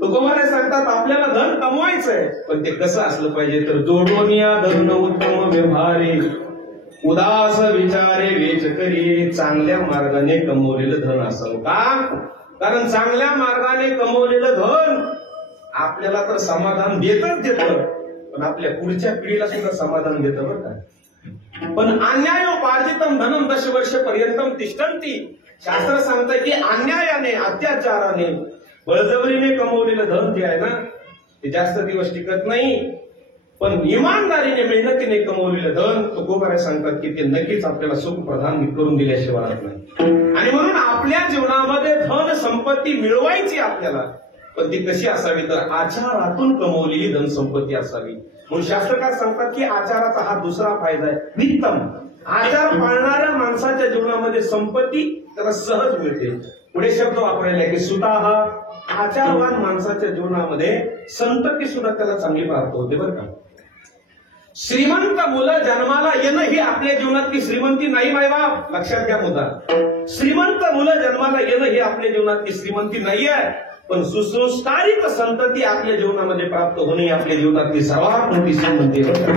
तुकोबारे सांगतात आपल्याला धन कमवायचंय, पण ते कसं असलं पाहिजे तर जोडून या धन उत्तम व्यवहारे उदास विचारे वेच करी. चांगल्या मार्गाने कमवलेलं धन असावं. का? कारण चांगल्या मार्गाने कमवलेलं धन आपल्याला तर समाधान देतं, पण आपल्या पुढच्या पिढीला सुद्धा समाधान देतं. बरं का, पण अन्यायोपार्जितम धनम 10 वर्षपर्यंतम तिष्ठन्ति. शास्त्र सांगतं की अन्यायाने, अत्याचाराने, बळजबरीने कमवलेलं धन जे आहे ना, ते जास्त दिवस टिकत नाही. पण इमानदारीने, मेहनतीने कमवलेलं धन तुकोबारे सांगतात की ते नक्कीच आपल्याला सुख प्रदान करून दिल्याशिवाय राहत नाही. आणि म्हणून आपल्या जीवनामध्ये धन संपत्ती मिळवायची आपल्याला, पण ती कशी असावी तर आचारातून कमवलेली धनसंपत्ती असावी. म्हणून शास्त्रकार सांगतात की आचाराचा हा दुसरा फायदा आहे, वित्तम. आचार पाळणाऱ्या माणसाच्या जीवनामध्ये संपत्ती त्याला सहज मिळते. पुढे शब्द वापरायला की सुताह, आचारवान माणसाच्या जीवनामध्ये संतती सुद्धा त्याला चांगली प्राप्त होते बरं का. श्रीमंत मुलं जन्माला येणं ही आपल्या जीवनातली श्रीमंती नाही मायबाप, लक्षात घ्या मुद्दा. श्रीमंत मुलं जन्माला येणं ही आपल्या जीवनातली श्रीमंती नाही आहे, पण सुसंस्कारित संतती आपल्या जीवनामध्ये प्राप्त होणे आपल्या जीवनातली सर्वात मोठी श्रीमंती आहे.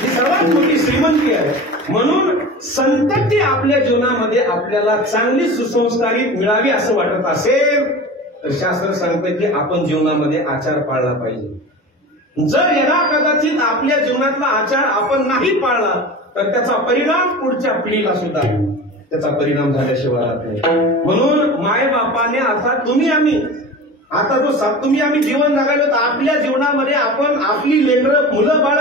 ही सर्वात मोठी श्रीमंती आहे. म्हणून संतती आपल्या जीवनामध्ये आपल्याला चांगली सुसंस्कारित मिळावी असं वाटत असेल तर शास्त्र सांगतं की आपण जीवनामध्ये आचार पाळला पाहिजे. जर यदा कदाचित आपल्या जीवनातला आचार आपण नाही पाळला तर त्याचा परिणाम पुढच्या पिढीला सुद्धा त्याचा परिणाम झाल्याशिवाय राहत नाही. म्हणून मायबापाने आता तुम्ही आम्ही जीवन जगायलो तर आपल्या जीवनामध्ये आपण आपली लेकरं मुलं बाळ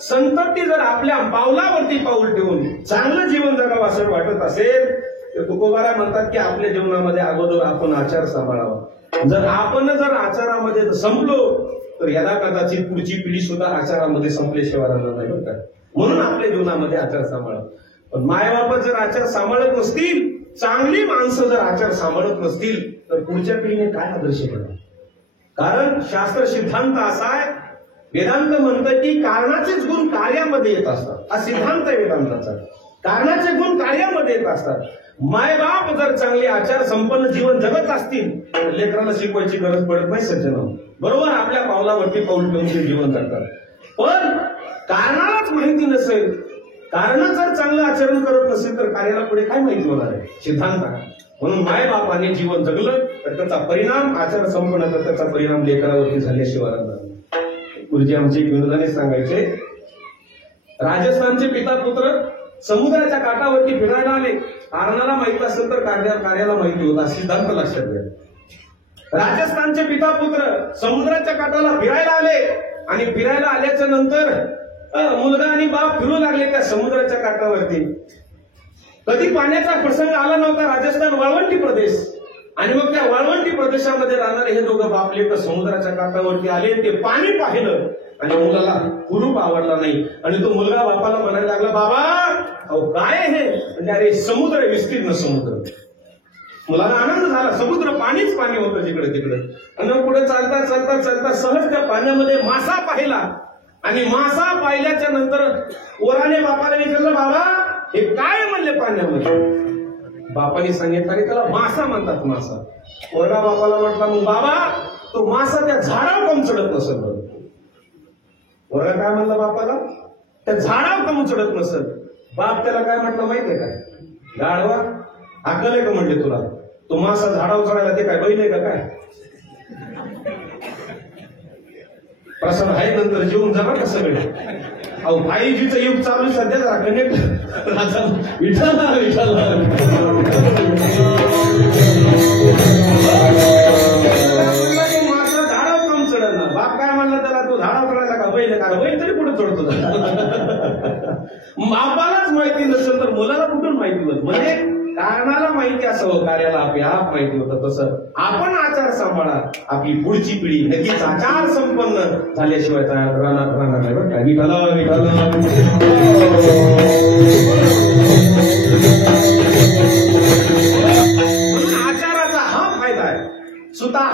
संतती जर आपल्या पावलावरती पाऊल ठेवून चांगलं जीवन जगावं असं वाटत असेल तर तुकोबारा म्हणतात की आपल्या जीवनामध्ये अगोदर आपण आचार सांभाळावा. जर आपण आचारामध्ये संपलो तर यदा कदाचित पुढची पिढी सुद्धा आचारामध्ये संपल्याशिवाय राहणार नाही बरं का. म्हणून आपल्या जीवनामध्ये आचार सांभाळावा. पण मायबाप जर आचार सांभाळत नसतील, चांगली माणसं जर आचार सांभाळत नसतील तर पुढच्या पिढीने काय आदर्श करणार. कारण शास्त्र सिद्धांत असा आहे, वेदांत म्हणतं की कारणाचेच गुण कार्यामध्ये येत असतात. हा सिद्धांत आहे वेदांताचा. कारणाचे गुण कार्यामध्ये येत असतात. मायबाप जर चांगले आचार संपन्न जीवन जगत असतील तर लेकराला शिकवायची गरज पडत नाही. सज्जन बरोबर आपल्या पावलावरती पाऊल ठेवून ते जीवन जगतात. पण कारणालाच माहिती नसेल, कारण जर चांगलं आचरण करत नसेल तर कार्याला पुढे काय माहिती होणार आहे सिद्धांत. म्हणून मायबापाने जीवन जगलं तर त्याचा परिणाम आचार संपन्न तर त्याचा परिणाम लेकरावरती झाल्याशिवाय राहणार. गुरुजी आमचे विनोदाने सांगायचे, राजस्थानचे पिता पुत्र समुद्राच्या काठावरती फिरायला आले. कारणाला माहित असेल तर कार्याला माहिती होता, सिद्धांत लक्षात घ्या. राजस्थानचे पिता पुत्र समुद्राच्या काठाला फिरायला आले आणि फिरायला आल्याच्या नंतर मुलगा आणि बाप फिरू लागले त्या समुद्राच्या काठावरती. कधी पाण्याचा प्रसंग आला नव्हता. राजस्थान वाळवंटी प्रदेश आणि मग त्या वाळवंटी प्रदेशामध्ये राहणारे हे दोघं बाप लेकरं समुद्राच्या काठावरती आले. ते पाणी पाहिलं आणि मुलाला हुरूप आवडला नाही आणि तो मुलगा बापाला म्हणायला लागला, बाबा अहो काय हे. म्हणजे अरे समुद्र, विस्तीर्ण समुद्र. मुलाला आनंद झाला, समुद्र पाणीच पाणी होतं जिकडे तिकडे. आणि पुढे चालता चालता चालता सहज त्या पाण्यामध्ये मासा पाहिला आणि मासा पाहिल्याच्या नंतर वराने बापाला विचारलं, बाबा हे काय म्हणले पाण्यामध्ये. बापाने सांगितलं अरे त्याला मासा म्हणतात, मासा. वरगा बापाला म्हटला, मग बाबा तो मासा त्या झाडावर कम चढत नसेल. वरगा काय म्हणला बापाला, त्या झाडावर कम चढत नसेल. बाप त्याला काय म्हटलं माहितीये काय, गाढवा अक्कल आहे का म्हणले तुला, तो मासा झाडावर चढायला ते काय बैल आहे का काय. प्रसाद आहे नंतर जेवून जाणार का सगळे. अहो 5Gचं युग चालू सध्या जरा कनेक्ट विठ्ठल मासा झाडावर कम चढत ना. बाप काय म्हणला त्याला, तो झाडावर चढायला का बैल का, बैल तरी कुठे चढतो. बापालाच माहिती नसेल तर मुलाला कुठून माहिती होत. म्हणजे कारणाला माहिती असावं, कार्याला आपल्या आप माहिती होतं. तसं आपण आचार सांभाळा, आपली पुढची पिढी नक्कीच आचार संपन्न झाल्याशिवाय राहणार नाही बरं का. आचाराचा हा फायदा आहे. स्वतः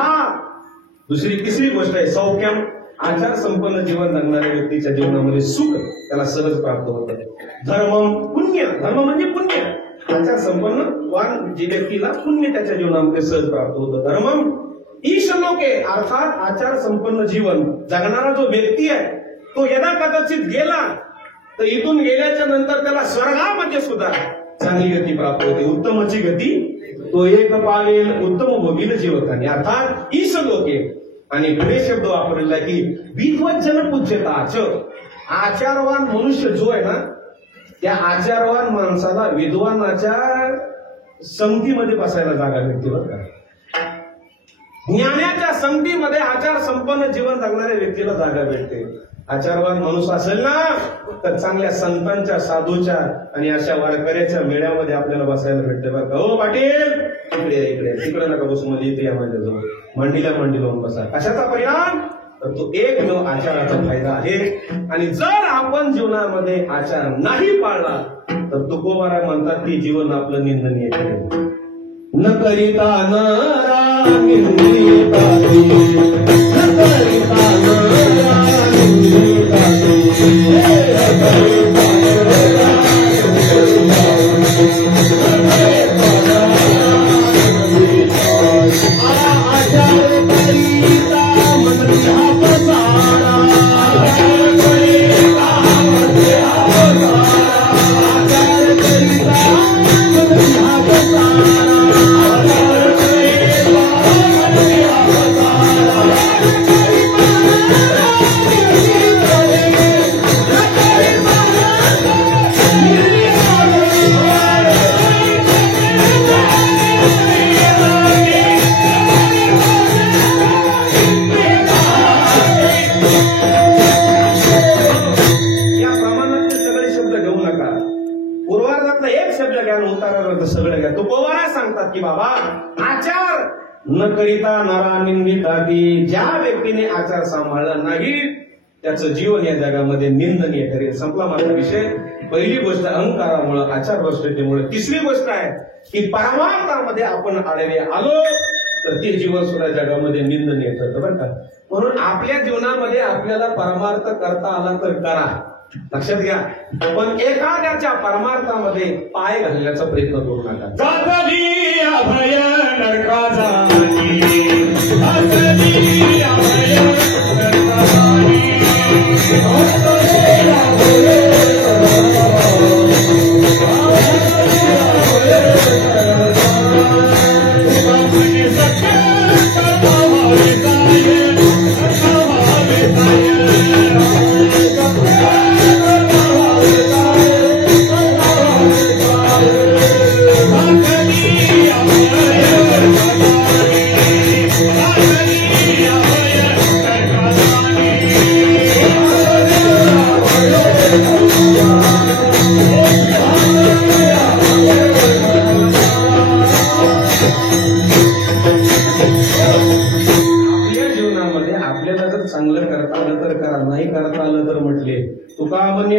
दुसरी तिसरी गोष्ट आहे सौख्यम. आचार संपन्न जीवन जगणाऱ्या व्यक्तीच्या जीवनामध्ये सुख त्याला सहज प्राप्त होतं. धर्म पुण्य, धर्म म्हणजे पुण्य. आचार संपन्न वान जी व्यक्तीला पुण्य त्याच्या जीवनामध्ये सहज प्राप्त होतं. धर्मम ईश लोके, अर्थात आचार संपन्न जीवन जगणारा जो व्यक्ती आहे तो यदा कदाचित गेला तर इथून गेल्याच्या नंतर त्याला स्वर्गामध्ये सुद्धा चांगली गती प्राप्त होते. उत्तमची गती तो एक पावेल उत्तम भोगील जीवकाने, अर्थात ईश लोके. आणि पुढे शब्द वापरलेला की विद्वज्जन पूज्यताच. आचारवान मनुष्य जो आहे ना त्या आचारवान माणसाला विद्वानाच्या संगतीमध्ये बसायला जागा भेटते बरं का. ज्ञानाच्या संगतीमध्ये आचार संपन्न जीवन जगणाऱ्या व्यक्तीला जागा भेटते. आचारवान माणूस असेल ना तर चांगल्या संतांच्या, साधूच्या आणि अशा वारकऱ्याच्या मेळ्यामध्ये आपल्याला बसायला भेटते बरं का. हो पाटील इकडे इकडे तिकडे नका बसू, मध्ये इथे या माझ्याजवळ. मांडीला मांडी लावून बसा. कशाचा परिणाम? तर तो एकमेव आचाराचा फायदा आहे. आणि जर आपण जीवनामध्ये आचार नाही पाळला तर तुकोबाराय म्हणतात की जीवन आपलं निंदनीय आहे. न करिता नरा निंदिता ते, न करिता नरा निंदिता सगळं घ्या. तुकोबाराय सांगतात की बाबा आचार न करिता नरा निंदिता ती. ज्या व्यक्तीने आचार सांभाळला नाही त्याचं जीवन या जगामध्ये निंदनीय ठरेल. संपला माझा विषय. पहिली गोष्ट अहंकारामुळे, आचार भ्रष्टतेमुळे. तिसरी गोष्ट आहे की परमार्थामध्ये आपण आडवे आलो तर ते जीवन सुद्धा जगामध्ये निंदनीय ठरतं बरं का. म्हणून आपल्या जीवनामध्ये आपल्याला परमार्थ करता आला तर करा, लक्षात घ्या. पण एखाद्याच्या परमार्थामध्ये पाय घालण्याचा प्रयत्न करू नका. जातली अभय नरकाजानी, जातली अभय नरकाजानी,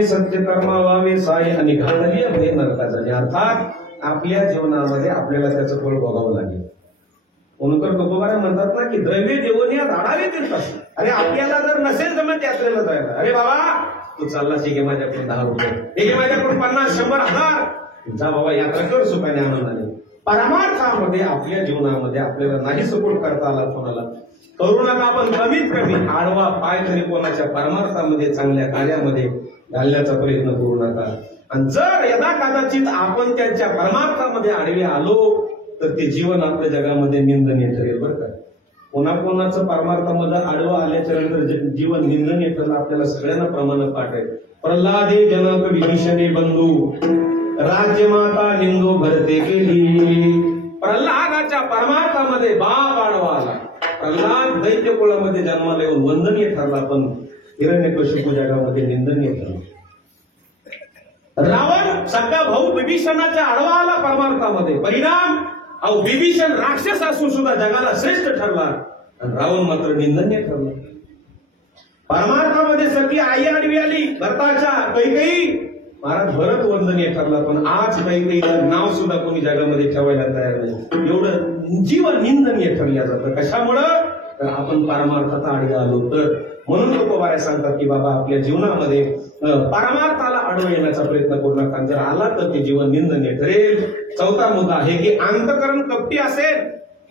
सत्य कर्मा व्हावे साय आणि घातली अभय नरकाजानी. अर्थात आपल्या जीवनामध्ये आपल्याला त्याचं फळ भोगावं लागेल. म्हणून तर तुकोबाराय म्हणतात ना की द्रव्य जीवनियात आढावे तीर्थास. अरे आपल्याला जर नसेल जमत यात्रेला जायला, अरे बाबा तू चाललास हे घे माझ्याकडून 10 रुपये, हे घे माझ्याकडून 50, 100, 1000, जा बाबा यात्रा कर सुखाने आनंदाने. परमार्थामध्ये आपल्या जीवनामध्ये आपल्याला नाही सपोर्ट करता आला कोणाला करू नका. आपण कमीत कमी आडवा पाय तरी कोणाच्या परमार्थामध्ये चांगल्या कार्यामध्ये घालण्याचा प्रयत्न करू नका. आणि जर यदा कदाचित आपण त्यांच्या परमार्थामध्ये आडवे आलो तर ते जीवन आपल्या जगामध्ये निंदनीय ठरेल बरं का. कोणाकोणाचं परमार्थामध्ये आडवं आल्याच्या नंतर जीवन निंदनीय ठरलं आपल्याला सगळ्यांना प्रमाणात पाठ आहे. प्रल्हादे जनक विभीषणे बंधू, राज्यमाता निंदो भरते गेली. प्रल्हादाच्या परमार्थामध्ये बाप आडवा आला. प्रल्हाद दैत्य कुळामध्ये जन्माला येऊन वंदनीय ठरला, पण हिरण्यकशिपू जगामध्ये निंदनीय ठरला. रावण सगळा भाऊ विभीषणाच्या आडवा आला परमार्थामध्ये. परिणाम विभीषण राक्षस असून सुद्धा जगाला श्रेष्ठ ठरला आणि रावण मात्र निंदनीय ठरला. परमार्थामध्ये सगळी आई आडवी आली भरताच्या. कैकेयी महाराज भरत वंदनीय ठरला, पण आज कैकेयीला नाव सुद्धा कोणी जगामध्ये ठेवायला तयार नाही. एवढं जीवन निंदनीय ठरलं जातं. कशामुळं? तर आपण परमार्थात आडवे आलो तर. म्हणून तुकोबाराय सांगतात की बाबा आपल्या जीवनामध्ये परमार्थाला आडवं येण्याचा प्रयत्न करू नका. जर आला तर ते जीवन निंदनीय ठरेल. चौथा मुद्दा आहे की अंतःकरण कपटी असेल,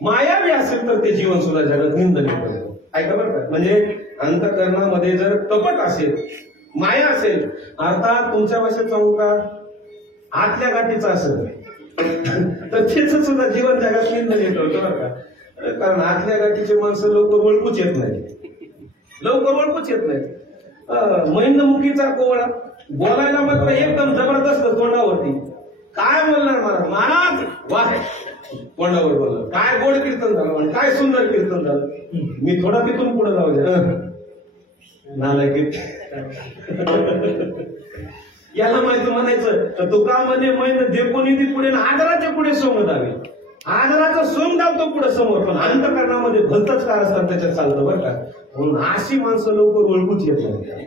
मायावी असेल तर ते जीवन सुद्धा जगात निंदनीय ठरेल. ऐका बरं का. म्हणजे अंतःकरणामध्ये जर कपट असेल, माया असेल, अर्थात तुमच्या भाषेत सांगू का आतल्या गाठीचं असेल तर त्याच सुद्धा जीवन जगात निंदनीय ठरतं बरं का. कारण आतल्या गाठीचे माणसं लवकर ओळखूच येत नाही, लवकर ओळखूच येत नाही. महिंदमुखीचा कोवळा बोलायला मात्र एकदम जबरदस्त तोंडावरती. काय बोलणार महाराज वाह तोंडावर बोलला. काय गोड कीर्तन झालं आणि काय सुंदर कीर्तन झालं. मी थोडा तिथून पुढे जाऊ द्या नालायक. याला माहिती म्हणायचं तर तुका म्हणे महिन देपोनी पुढे आदराच्या पुढे सोंगत आले. आदराचं सोंग धावतो पुढे समोर, पण अंतकरणामध्ये भलतच कार असतात त्याच्यात चालतं बरं का. म्हणून अशी माणसं लवकर ओळखूच येत नाही.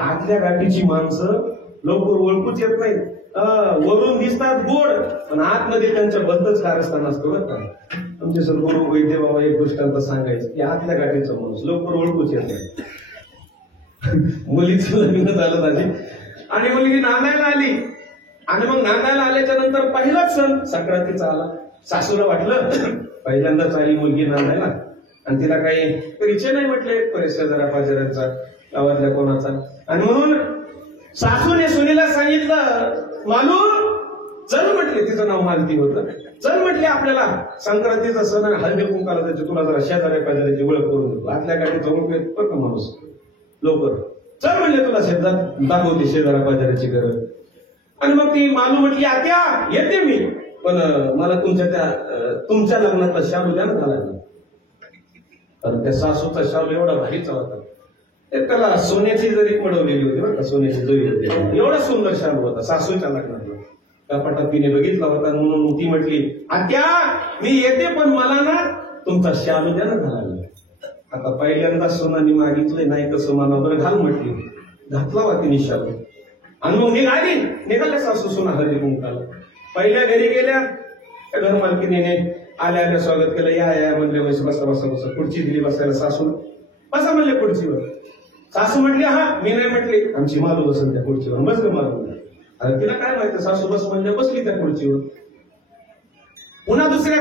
आतल्या गाठीची माणसं लवकर ओळखूच येत नाहीत. वरून दिसतात गोड, पण आतमध्ये त्यांच्या भलतच कारस्थान असतं बरं का. आमचे सर गुरु वैद्य बाबा एक गोष्ट आता सांगायचं की आतल्या गाठीचा माणूस लवकर ओळखूच येत नाही. मुलीचं लग्न झालं माझी आणि मुलगी नांदायला आली, आणि मग नांदायला आल्याच्या नंतर पहिलाच सण संक्रांतीचा आला. सासूला वाटलं पहिल्यांदाच आली मुलगी नांदायला, आणि तिला काही परिचय नाही म्हटले परिसर पाजाऱ्यांचा गावातल्या कोणाचा. आणि म्हणून सासूने सुनीला सांगितलं, मालू चल म्हटले, तिचं नाव मालती होतं, चल म्हटले आपल्याला संक्रांतीचा सण आहे, हळदी कुंकाला त्याची तुला जरा शेजाऱ्या पाजाऱ्याची ओळख करून देतो. आतल्या गाडीचा ओळख येतो का माणूस लवकर, चल म्हणले तुला शेतात दाखवते शेजाऱ्या पाजाऱ्याची गरज. आणि मग ती मालू म्हटली, आत्या येते मी, पण मला तुमच्या लग्नाचा शालू द्या ना घालायला. कारण त्या सासूचा शालू एवढा भारीचा होता, त्याला सोन्याची जरी मडवलेली होती बरं का, सोन्याची जरी होती, एवढा सुंदर शालू होता सासूच्या लग्नातला. कपाटात तिने बघितला होता, म्हणून ती म्हटली, आत्या मी येते, पण मला ना तुमचा शालू द्या ना घालायला. आता पहिल्यांदा सोनानी मागितलंय, नाही कसं मला बरं घाल म्हटली, घातला वा तिने शालू. आणि मग निघाल्या सासू सोना हळदी कुंकाला. पहिल्या घरी गेल्या, त्या घर मालकीने आल्या आल्या स्वागत केलं, या म्हणले बसा बसा बसा. खुर्ची दिली बसायला सासूला, बसा म्हणले खुर्चीवर. सासू म्हटली, हा मी नाही म्हटली, आमची मालू बसल त्या खुर्चीवर. बसले मालू. अरे तिला काय माहिती, सासू बस म्हणजे बसली त्या खुर्चीवर. पुन्हा दुसऱ्या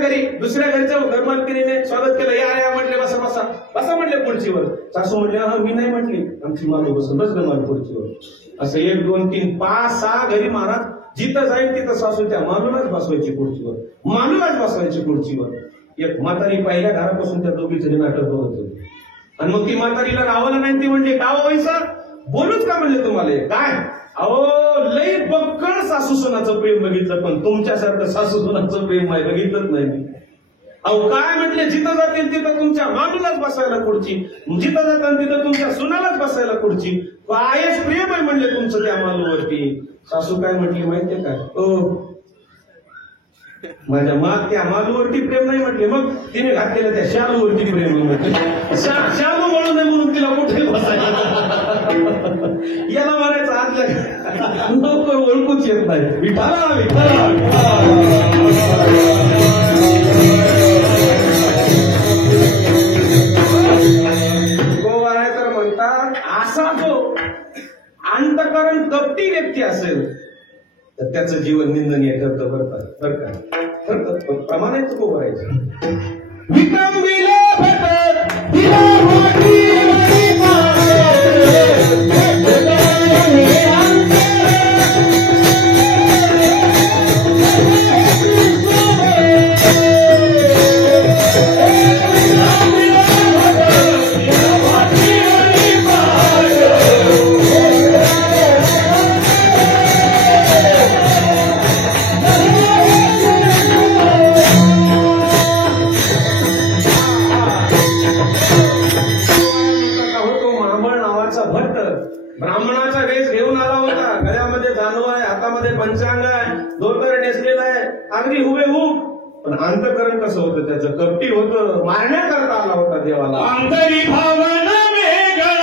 घरच्या घर मालकीने स्वागत केलं, या म्हटले बसा बसा बसा म्हणले खुर्चीवर. सासू म्हटले, हा मी नाही म्हटली, आमची मालू बसल. बसलं मालू खुर्चीवर. असं 1 2 3 5 6 घरी महाराज जिथं जाईल तिथं सासू त्या मालूलाच बसवायची खुर्चीवर, मालूलाच बसवायची खुर्चीवर. एक म्हातारी पहिल्या घरापासून त्या दोघी जणी नाटक करत होते. आणि मग ती म्हातारीला रावलं नाही, ती म्हणते, का हो सर बोलूच का म्हणले तुम्हाला काय? अहो लई बक्कळ सासू सुनाचं प्रेम बघितलं, पण तुमच्यासारखं सासू सुनाचं प्रेम नाही बघितलंच नाही. अहो काय म्हटले, जिथं जातील तिथं तुमच्या मालूलाच बसायला खुर्ची, जिथं जातात तिथं तुमच्या सुनालाच बसायला खुर्ची. कायच प्रेम आहे म्हणले तुमचं त्या मालूवरती. सासू काय म्हटली माहितीये का, माझ्या त्या मालूवरती प्रेम नाही म्हटले, मग तिने घातलेल्या त्या शालूवरती प्रेम म्हटले. शालू म्हणून नाही म्हणून तिला कुठे बसायला. याला म्हणायचं आतल्या लवकर ओळखूच येत नाही. विठाला गोवारा तर म्हणतात, असा जो अंतकरण कपटी व्यक्ती असेल तर त्याचं जीवन निंदनीय ठरतं. बरं का प्रमाणात उभं करायचं. विक्रमविले भटत तिला ब्राह्मणाचा वेश घेऊन आला होता. गळ्यामध्ये जानू आहे, हातामध्ये पंचांग आहे, धोतर नेसलेलं आहे, अगदी हुबेहूब. पण अंतकरण कसं होतं त्याचं, कपटी होतं, मारण्याकरता आला होता देवाला. अंतरी भावना वेगळा,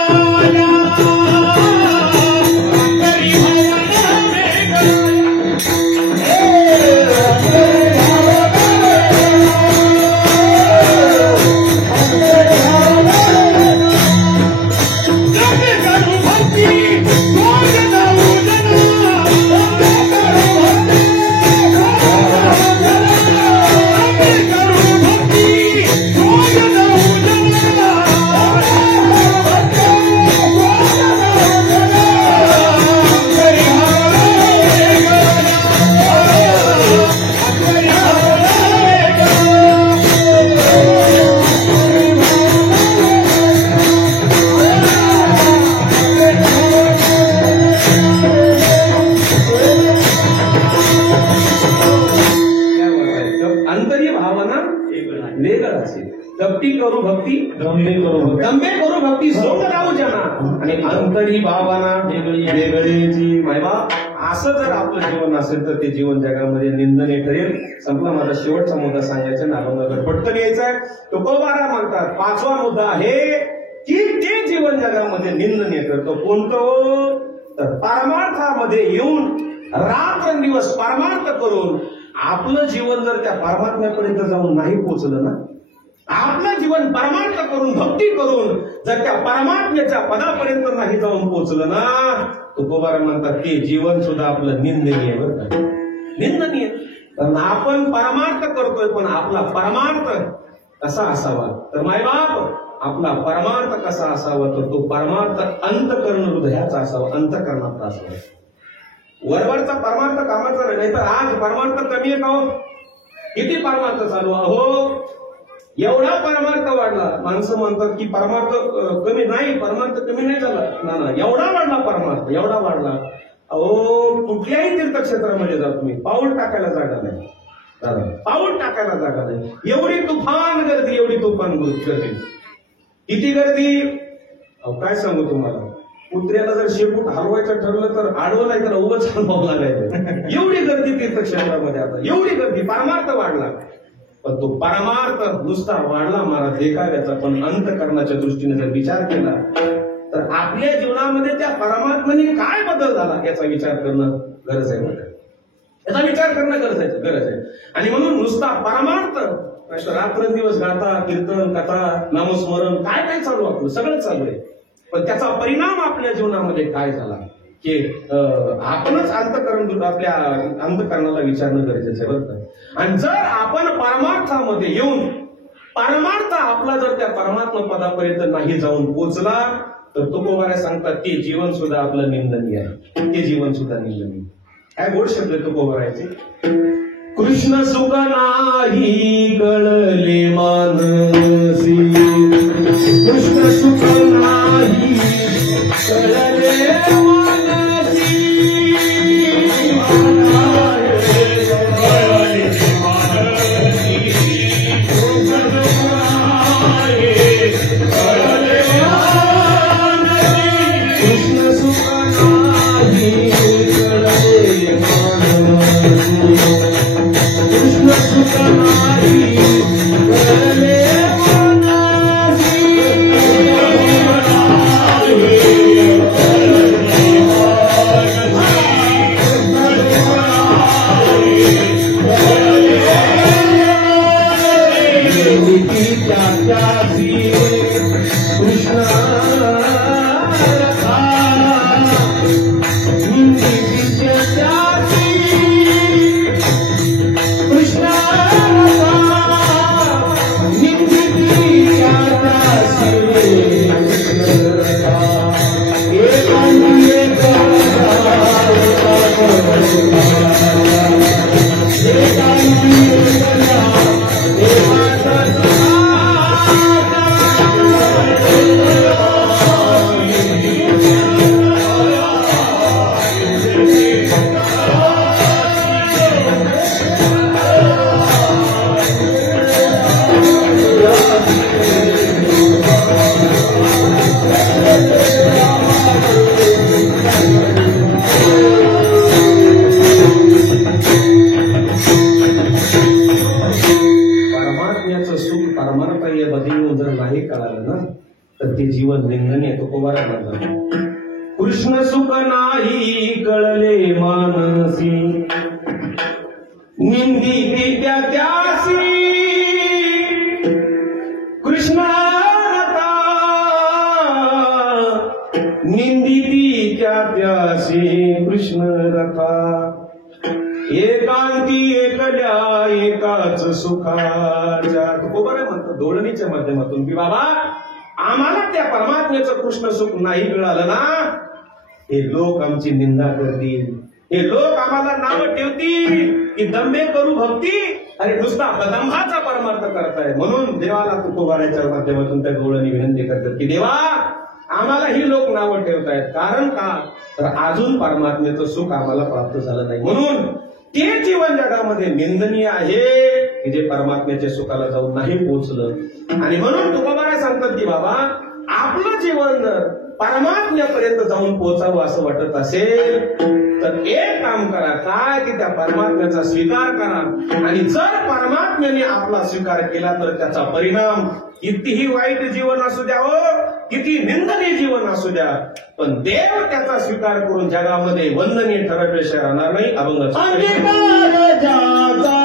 अंतरी भावना वेगळा. कपटी करू भक्ती गंभे करू भक्ती सोंग राहू जना. आणि अंतरी भावना वेगळीची मायबा असं जर आपलं जीवन असेल तर ते जीवन जगामध्ये निंदनीय ठरेल. संपला माझा शेवटचा मुद्दा सांगायचा ना, आपण पटकन यायचा आहे. तुकोबारा म्हणतात 5वा मुद्दा आहे की ते जीवन जगामध्ये निंदनीय करतो. कोणतं? तर परमार्थामध्ये येऊन रात्रंदिवस परमार्थ करून आपलं जीवन जर त्या परमात्म्यापर्यंत जाऊन नाही पोहोचलं ना, आपलं जीवन परमार्थ करून भक्ती करून जर त्या परमात्म्याच्या पदापर्यंत नाही जाऊन पोहोचलं ना, तुकोबारा म्हणतात ते जीवन सुद्धा आपलं निंदनीय. बरं का? निंदनीय. कारण आपण परमार्थ करतोय, पण आपला परमार्थ कसा असावा? तर मायबाप आपला परमार्थ कसा असावा? तर तो परमार्थ अंतःकरण हृदयाचा असावा, अंतःकरणाचा असावा. वरवरचा परमार्थ कामाचा नाही. तर आज परमार्थ कमी आहे का हो? किती परमार्थ चालू? अहो एवढा परमार्थ वाढला. माणसं म्हणतात की परमार्थ कमी नाही, परमार्थ कमी नाही झाला. ना एवढा वाढला परमार्थ, एवढा वाढला. अहो कुठल्याही तीर्थक्षेत्रामध्ये जा तुम्ही, पाऊल टाकायला जागा नाही. पाऊल टाकायला जागा नाही. एवढी तुफान गर्दी, एवढी तुफान गर्दी. किती गर्दी? अहो काय सांगू तुम्हाला, कुत्र्याला जर शेपूट हलवायचं ठरलं तर आडवं नाही तर उभंच हलवावं लागायचं. एवढी गर्दी तीर्थक्षेत्रामध्ये आता, एवढी गर्दी. परमार्थ वाढला, पण तो परमार्थ नुसता वाढला महाराज देखाव्याचा, पण अंतःकरणाच्या दृष्टीने जर विचार केला तर आपल्या जीवनामध्ये त्या परमात्म्याने काय बदल झाला याचा विचार करणं गरज आहे. याचा विचार करणं गरज आहे. आणि म्हणून नुसता परमार्थ रात्रंदिवस गाता, कीर्तन, कथा, नामस्मरण काय काय चालू, आपलं सगळं चालू आहे, पण त्याचा परिणाम आपल्या जीवनामध्ये काय झाला की आपणच आपल्या अंतःकरणाला विचारणं गरजेचं आहे. बरं का? आणि जर आपण परमार्थामध्ये येऊन परमार्थ आपला जर त्या परमात्मा पदापर्यंत नाही जाऊन पोचला तर तुकोबारा सांगतात ते जीवन सुद्धा आपलं निंदनीय आहे. ते जीवन सुद्धा निंदनीय. काय गोड शब्द तुकोबाराचे. कृष्ण सुख नाही कळले मानसी, कृष्ण सुख नाही कळले मानसी, कृष्ण सुख नाही कळले मानसी, निंदी त्यासी कृष्ण रता, निंदी त्यासी कृष्ण रथा, एकांती एकल्या एकाच सुखाच्या. तुकोबारा म्हणतो दोळणीच्या माध्यमातून की बाबा आम्हाला त्या परमात्म्याचं कृष्ण सुख नाही मिळालं ना, हे लोक आमची निंदा करतील, हे लोक आम्हाला नाव ठेवतील की दंबे करू भक्ती, अरे नुसता कदंबाचा परमार्थ करताय. म्हणून देवाला तुकोबाराच्या माध्यमातून त्या डोळ्यांनी विनंती करतात की देवा आम्हाला ही लोक नावं ठेवतायत, कारण का तर अजून परमात्म्याचं सुख आम्हाला प्राप्त झालं नाही. म्हणून ते जीवन जगामध्ये निंदनीय आहे की जे परमात्म्याच्या सुखाला जाऊन नाही पोहोचलं. आणि म्हणून तुकोबारा सांगतात की बाबा आपलं जीवन जर परमात्म्यापर्यंत जाऊन पोहोचावं असं वाटत असेल तर एक काम करा, काय की त्या परमात्म्याचा स्वीकार करा. आणि जर परमात्म्याने आपला स्वीकार केला तर त्याचा परिणाम कितीही वाईट जीवन असू द्या, किती निंदनीय जीवन असू द्या, पण देव त्याचा स्वीकार करून जगामध्ये वंदनीय ठरवल्याशिवाय राहणार नाही. अभंग अंगीकार जाता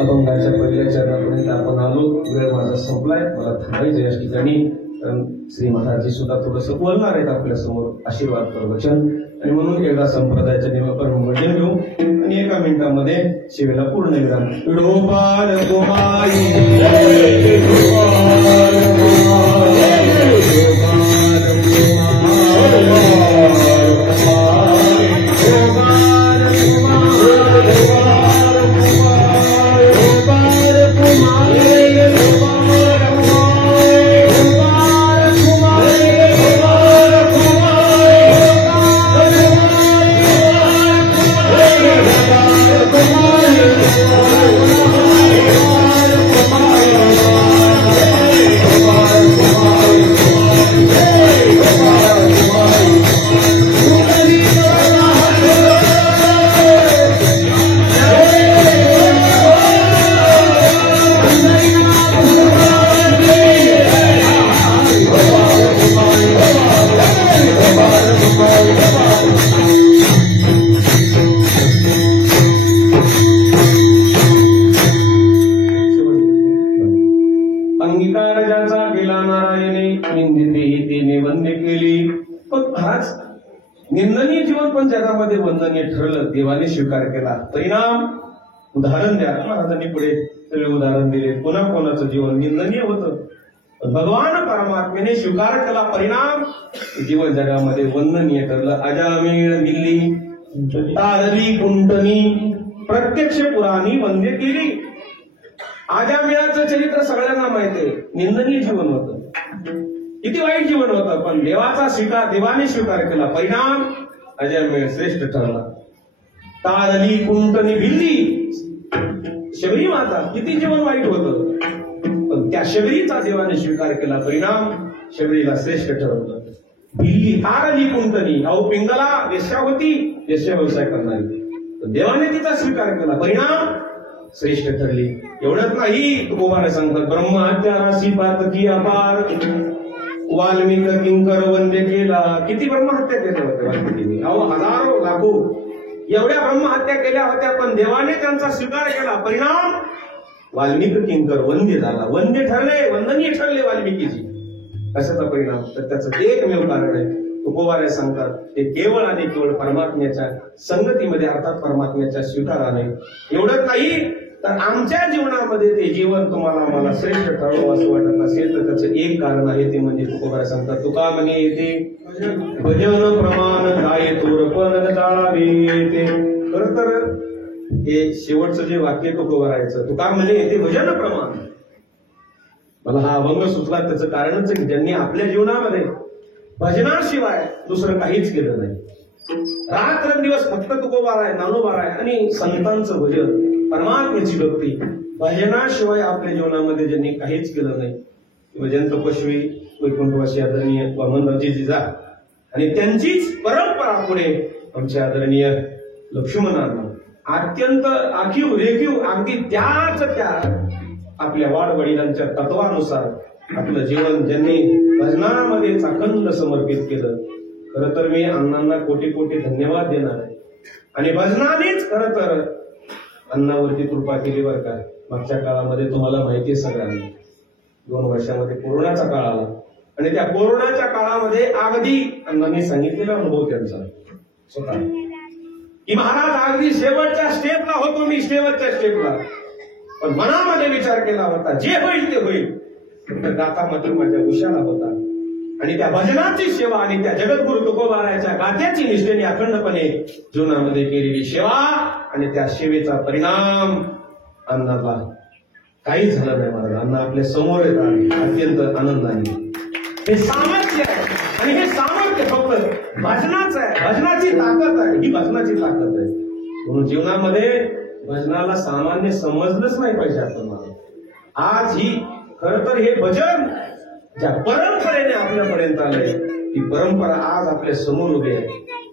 अभंगाच्या पहिल्या चरणापर्यंत आपण आलो. वेळ माझा संपलाय, मला थांबायचं या ठिकाणी. श्री महाराजजी सुद्धा थोडस बोलणार आहेत आपल्या समोर आशीर्वाद प्रवचन, आणि म्हणून एकदा संप्रदायाच्या नियमाप्रमाणे भजन घेऊ आणि एका मिनिटामध्ये शिवेला पूर्ण विराम. विडोबाल कुमारी अंगीकार ज्याचा केला नारायणे, निंदितेही तिने वंदे केली. पण हाच निंदनीय जीवन पण जगामध्ये वंदनीय ठरलं, देवाने स्वीकार केला. परिणाम उदाहरण द्या. महाराजांनी पुढे सगळे उदाहरण दिले. कोणाकोणाचं जीवन निंदनीय होतं, भगवान परमात्म्याने स्वीकार केला. परिणाम जीवन जगामध्ये वंदनीय ठरलं. अजामेळ मिल्ली तारली कुंटनी प्रत्यक्ष पुराणी वंदे केली. आजामेळाचं चरित्र सगळ्यांना माहिती आहे. निंदनीय जीवन होतं, किती वाईट जीवन होतं, पण देवाने स्वीकार केला. परिणाम अजामेळ श्रेष्ठ ठरला. तारली कुंटनी भिल्ली शबरी माता, किती जीवन वाईट होतं, पण त्या शबरीचा देवाने स्वीकार केला. परिणाम शबरीला श्रेष्ठ ठरवलं. भिल्ली तारली कुंटनी, अहो पिंगला वेश्या होती, वेश्या व्यवसाय करणारी, देवाने तिचा स्वीकार केला. परिणाम श्रेष्ठ ठरली. एवढंच नाही, तुकोबाने सांगतात ब्रह्महत्या राशी पातकी अपार वाल्मिक किंकर वंदे केला. किती ब्रह्महत्या केल्या होत्या वाल्मिकींनी? अहो हजारो लाखो एवढ्या ब्रह्महत्या केल्या होत्या, पण देवाने त्यांचा स्वीकार केला. परिणाम वाल्मिक किंकर वंदे झाला. वंदे ठरले, वंदनीय ठरले वाल्मिकीजी. कशाचा परिणाम? तर त्याचं एकमेव कारण आहे, तुकोबाने सांगतात ते केवळ आणि केवळ परमात्म्याच्या संगतीमध्ये, अर्थात परमात्म्याच्या स्वीकाराने. एवढंच नाही तर आमच्या जीवनामध्ये ते जीवन तुम्हाला आम्हाला श्रेष्ठ ठरावं असं वाटत असेल तर त्याचं एक कारण आहे, ते म्हणजे तुकोबाने सांगतात तुका म्हणे येते भजन प्रमाण काय तोरपण जावे येते. खरं तर हे शेवटचं जे वाक्य तुकोबारायचं, तुका म्हणे येते भजन प्रमाण. मला हा अभंग सुचला त्याचं कारणच आहे की ज्यांनी आपल्या जीवनामध्ये भजनाशिवाय दुसरं काहीच केलं नाही. रात्रंदिवस फक्त तुकोबाराय, ज्ञानोबाराय आणि संतांचं भजन, परमात्म्याची भक्ती, भजनाशिवाय आपल्या जीवनामध्ये ज्यांनी काहीच केलं नाही. भजन तपस्वी वैकुंठवासी आदरणीय वामनरावजी जिजा आणि त्यांचीच परंपरा पुढे आमचे आदरणीय लक्ष्मणांना अत्यंत आखीव रेखीव अगदी त्याच त्या आपल्या वाडवडिलांच्या तत्वानुसार आपलं जीवन ज्यांनी भजनामध्ये अखंड समर्पित केलं. खरं तर मी अण्णांना कोटी कोटी धन्यवाद देणार आहे. आणि भजनानेच खरं तर अण्णावरती कृपा केली बरं का. मागच्या काळामध्ये तुम्हाला माहिती आहे सगळ्यांना 2 वर्षामध्ये कोरोनाचा काळ आला आणि त्या कोरोनाच्या काळामध्ये अगदी अण्णांनी सांगितलेला अनुभव त्यांचा स्वतः की महाराज अगदी शेवटच्या स्टेपला होतो मी, शेवटच्या स्टेपला, पण मनामध्ये विचार केला होता जे होईल ते होईल. फक्त गाथामध्ये माझ्या उशाला होता आणि त्या भजनाची सेवा आणि त्या जगद्गुरु तुकोबारायच्या गाथ्याची निष्ठेने अखंडपणे जीवनामध्ये केलेली सेवा आणि त्या सेवेचा परिणाम अण्णाला काही झालं नाही. महाराज अण्णा आपल्या समोर येतात अत्यंत आनंदाने. हे सामर्थ्य आहे आणि हे सामर्थ्य फक्त भजनाचं आहे, भजनाची ताकद आहे, ही भजनाची ताकद आहे. म्हणून जीवनामध्ये भजनाला सामान्य समजलंच नाही पाहिजे आपण. मला आज ही खरं तर हे भजन ज्या परंपरेने आपल्यापर्यंत आलंय ती परंपरा आज आपल्या समोर उभी आहे.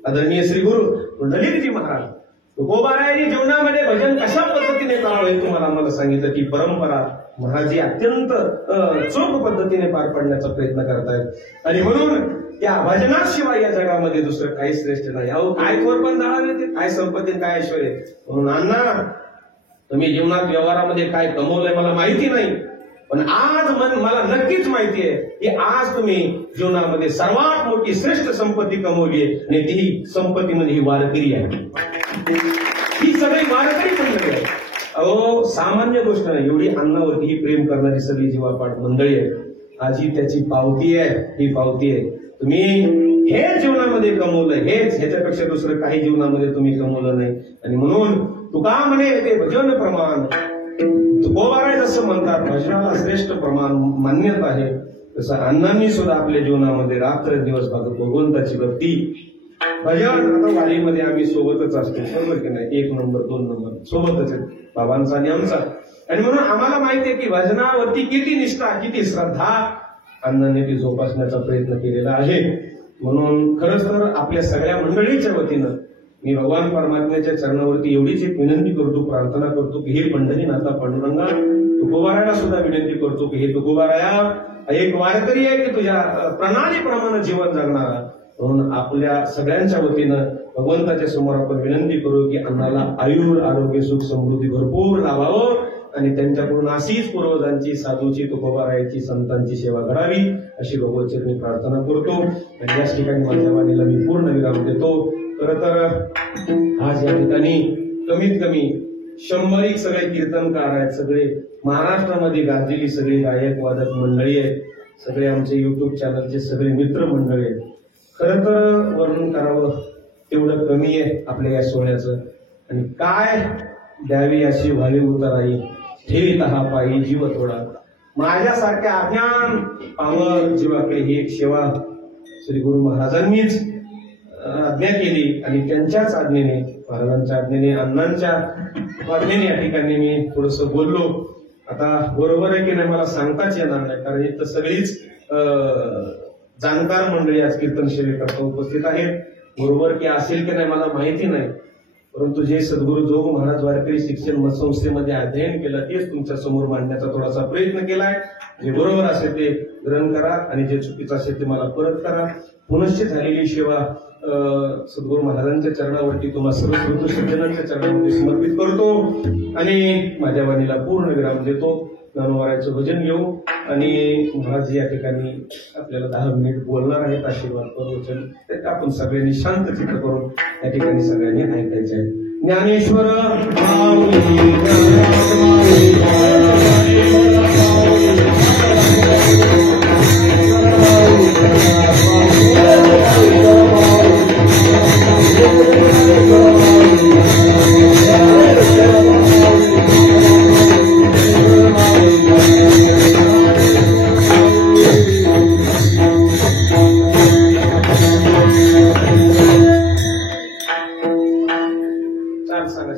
आदरणीय श्री गुरु पुंडलिकजी महाराज तुकोबारायांनी जीवनामध्ये भजन कशा पद्धतीने करावं तुम्हाला आम्हाला सांगितलं. की परंपरा महाराजी अत्यंत चोख पद्धतीने पार पाडण्याचा प्रयत्न करतायत आणि म्हणून त्या भजनाशिवाय या जगामध्ये दुसरं काही श्रेष्ठ नाही. अहो काय पण जाणार ते काय संपत्ती काय ऐश्वर. म्हणून अण्णा तुम्ही जीवनात व्यवहारामध्ये काय कमवलंय मला माहिती नाही, पण आज मला नक्कीच माहिती आहे की आज तुम्ही जीवनामध्ये सर्वात मोठी श्रेष्ठ संपत्ती कमवली आहे आणि ती संपत्ती म्हणजे ही वारकरी आहे. ही सगळी वारकरी मंडळी आहे. अहो सामान्य गोष्ट नाही. एवढी अण्णावरती ही प्रेम करणारी सगळी जीवापाड मंडळी आहे. आज ही त्याची पावती आहे. ही पावती आहे. तुम्ही हेच जीवनामध्ये कमवलं, हेच ह्याच्यापेक्षा दुसरं काही जीवनामध्ये तुम्ही कमवलं नाही. आणि म्हणून तुका म्हणे ते भजन प्रमाण तुकोबाराय जसं म्हणतात भजनाला श्रेष्ठ प्रमाण मान्यता आहे, तसं अण्णांनी सुद्धा आपल्या जीवनामध्ये रात्र दिवस भगवंताची भक्ती भजन. आता वारीमध्ये आम्ही सोबतच असतो बरोबर की नाही. 1 नंबर 2 नंबर सोबतच आहे बाबांचा आणि आमचा. आणि म्हणून आम्हाला माहिती आहे की भजनावरती किती निष्ठा किती श्रद्धा अण्णांनी ती जोपासण्याचा प्रयत्न केलेला आहे. म्हणून खरंच तर आपल्या सगळ्या मंडळीच्या वतीनं मी भगवान परमात्म्याच्या चरणावरती एवढीच एक विनंती करतो, प्रार्थना करतो की हे पंढरीनाथा पांडुरंगा तुकोबारायाला सुद्धा विनंती करतो की हे तुकोबाराया एक वारकरी आहे की तुझ्या प्रणालीप्रमाणे जीवन जगणारा. म्हणून आपल्या सगळ्यांच्या वतीनं भगवंताच्या समोर आपण विनंती करू की अण्णाला आयुर आरोग्य सुख समृद्धी भरपूर लाभावं आणि त्यांच्याकडून अशीच पूर्वजांची साधूची तुकोबारायाची संतांची सेवा करावी अशी भगवतचरणी प्रार्थना करतो. आणि याच ठिकाणी माझ्या वाणीला मी पूर्ण विराम देतो. खरं तर आज या ठिकाणी कमीत कमी 100 सगळे कीर्तनकार आहेत, सगळे महाराष्ट्रामध्ये गाजलेली सगळी गायक वादक मंडळी आहेत, सगळे आमचे युट्यूब चॅनलचे सगळे मित्र मंडळी आहेत. खरं तर वर्णन करावं तेवढं कमी आहे आपल्या या सोहळ्याचं. आणि काय द्यावी अशी व्हावी उतराई ठेवीत हा पायी जीव थोडा. माझ्यासारख्या अज्ञान पावर जीवाकडे ही एक सेवा श्री गुरु महाराजांनीच आज्ञा केली आणि त्यांच्याच आज्ञेने महाराजांच्या आज्ञेने अण्णांच्या आज्ञेने या ठिकाणी मी थोडस बोललो. आता बरोबर आहे की नाही मला सांगताच येणार नाही, कारण इथं सगळीच जाणकार मंडळी आज कीर्तन सेवेकरता उपस्थित आहेत. बरोबर की असेल की नाही मला माहिती नाही, परंतु जे सद्गुरू जोग महाराज वारकरी शिक्षण मत संस्थेमध्ये अध्ययन केलं तेच तुमच्या समोर मांडण्याचा थोडासा प्रयत्न केलाय. जे बरोबर असेल ते ग्रहण करा आणि जे चुकीचं असेल ते मला परत करा. पुनश्च झालेली सेवा सद्गुरू महाराजांच्या चरणावरती तुम्हा सर्व श्रोतृ सज्जनांच्या चरणावरती समर्पित करतो आणि माझ्या वाणीला पूर्ण विराम देतो. ज्ञानोबारायचं भजन घेऊ आणि महाराज या ठिकाणी आपल्याला 10 मिनिट बोलणार आहेत. आशीर्वाद प्रवचन ते आपण सगळ्यांनी शांत चित्त करून या ठिकाणी सगळ्यांनी ऐकायचे आहे. ज्ञानेश्वर सांगा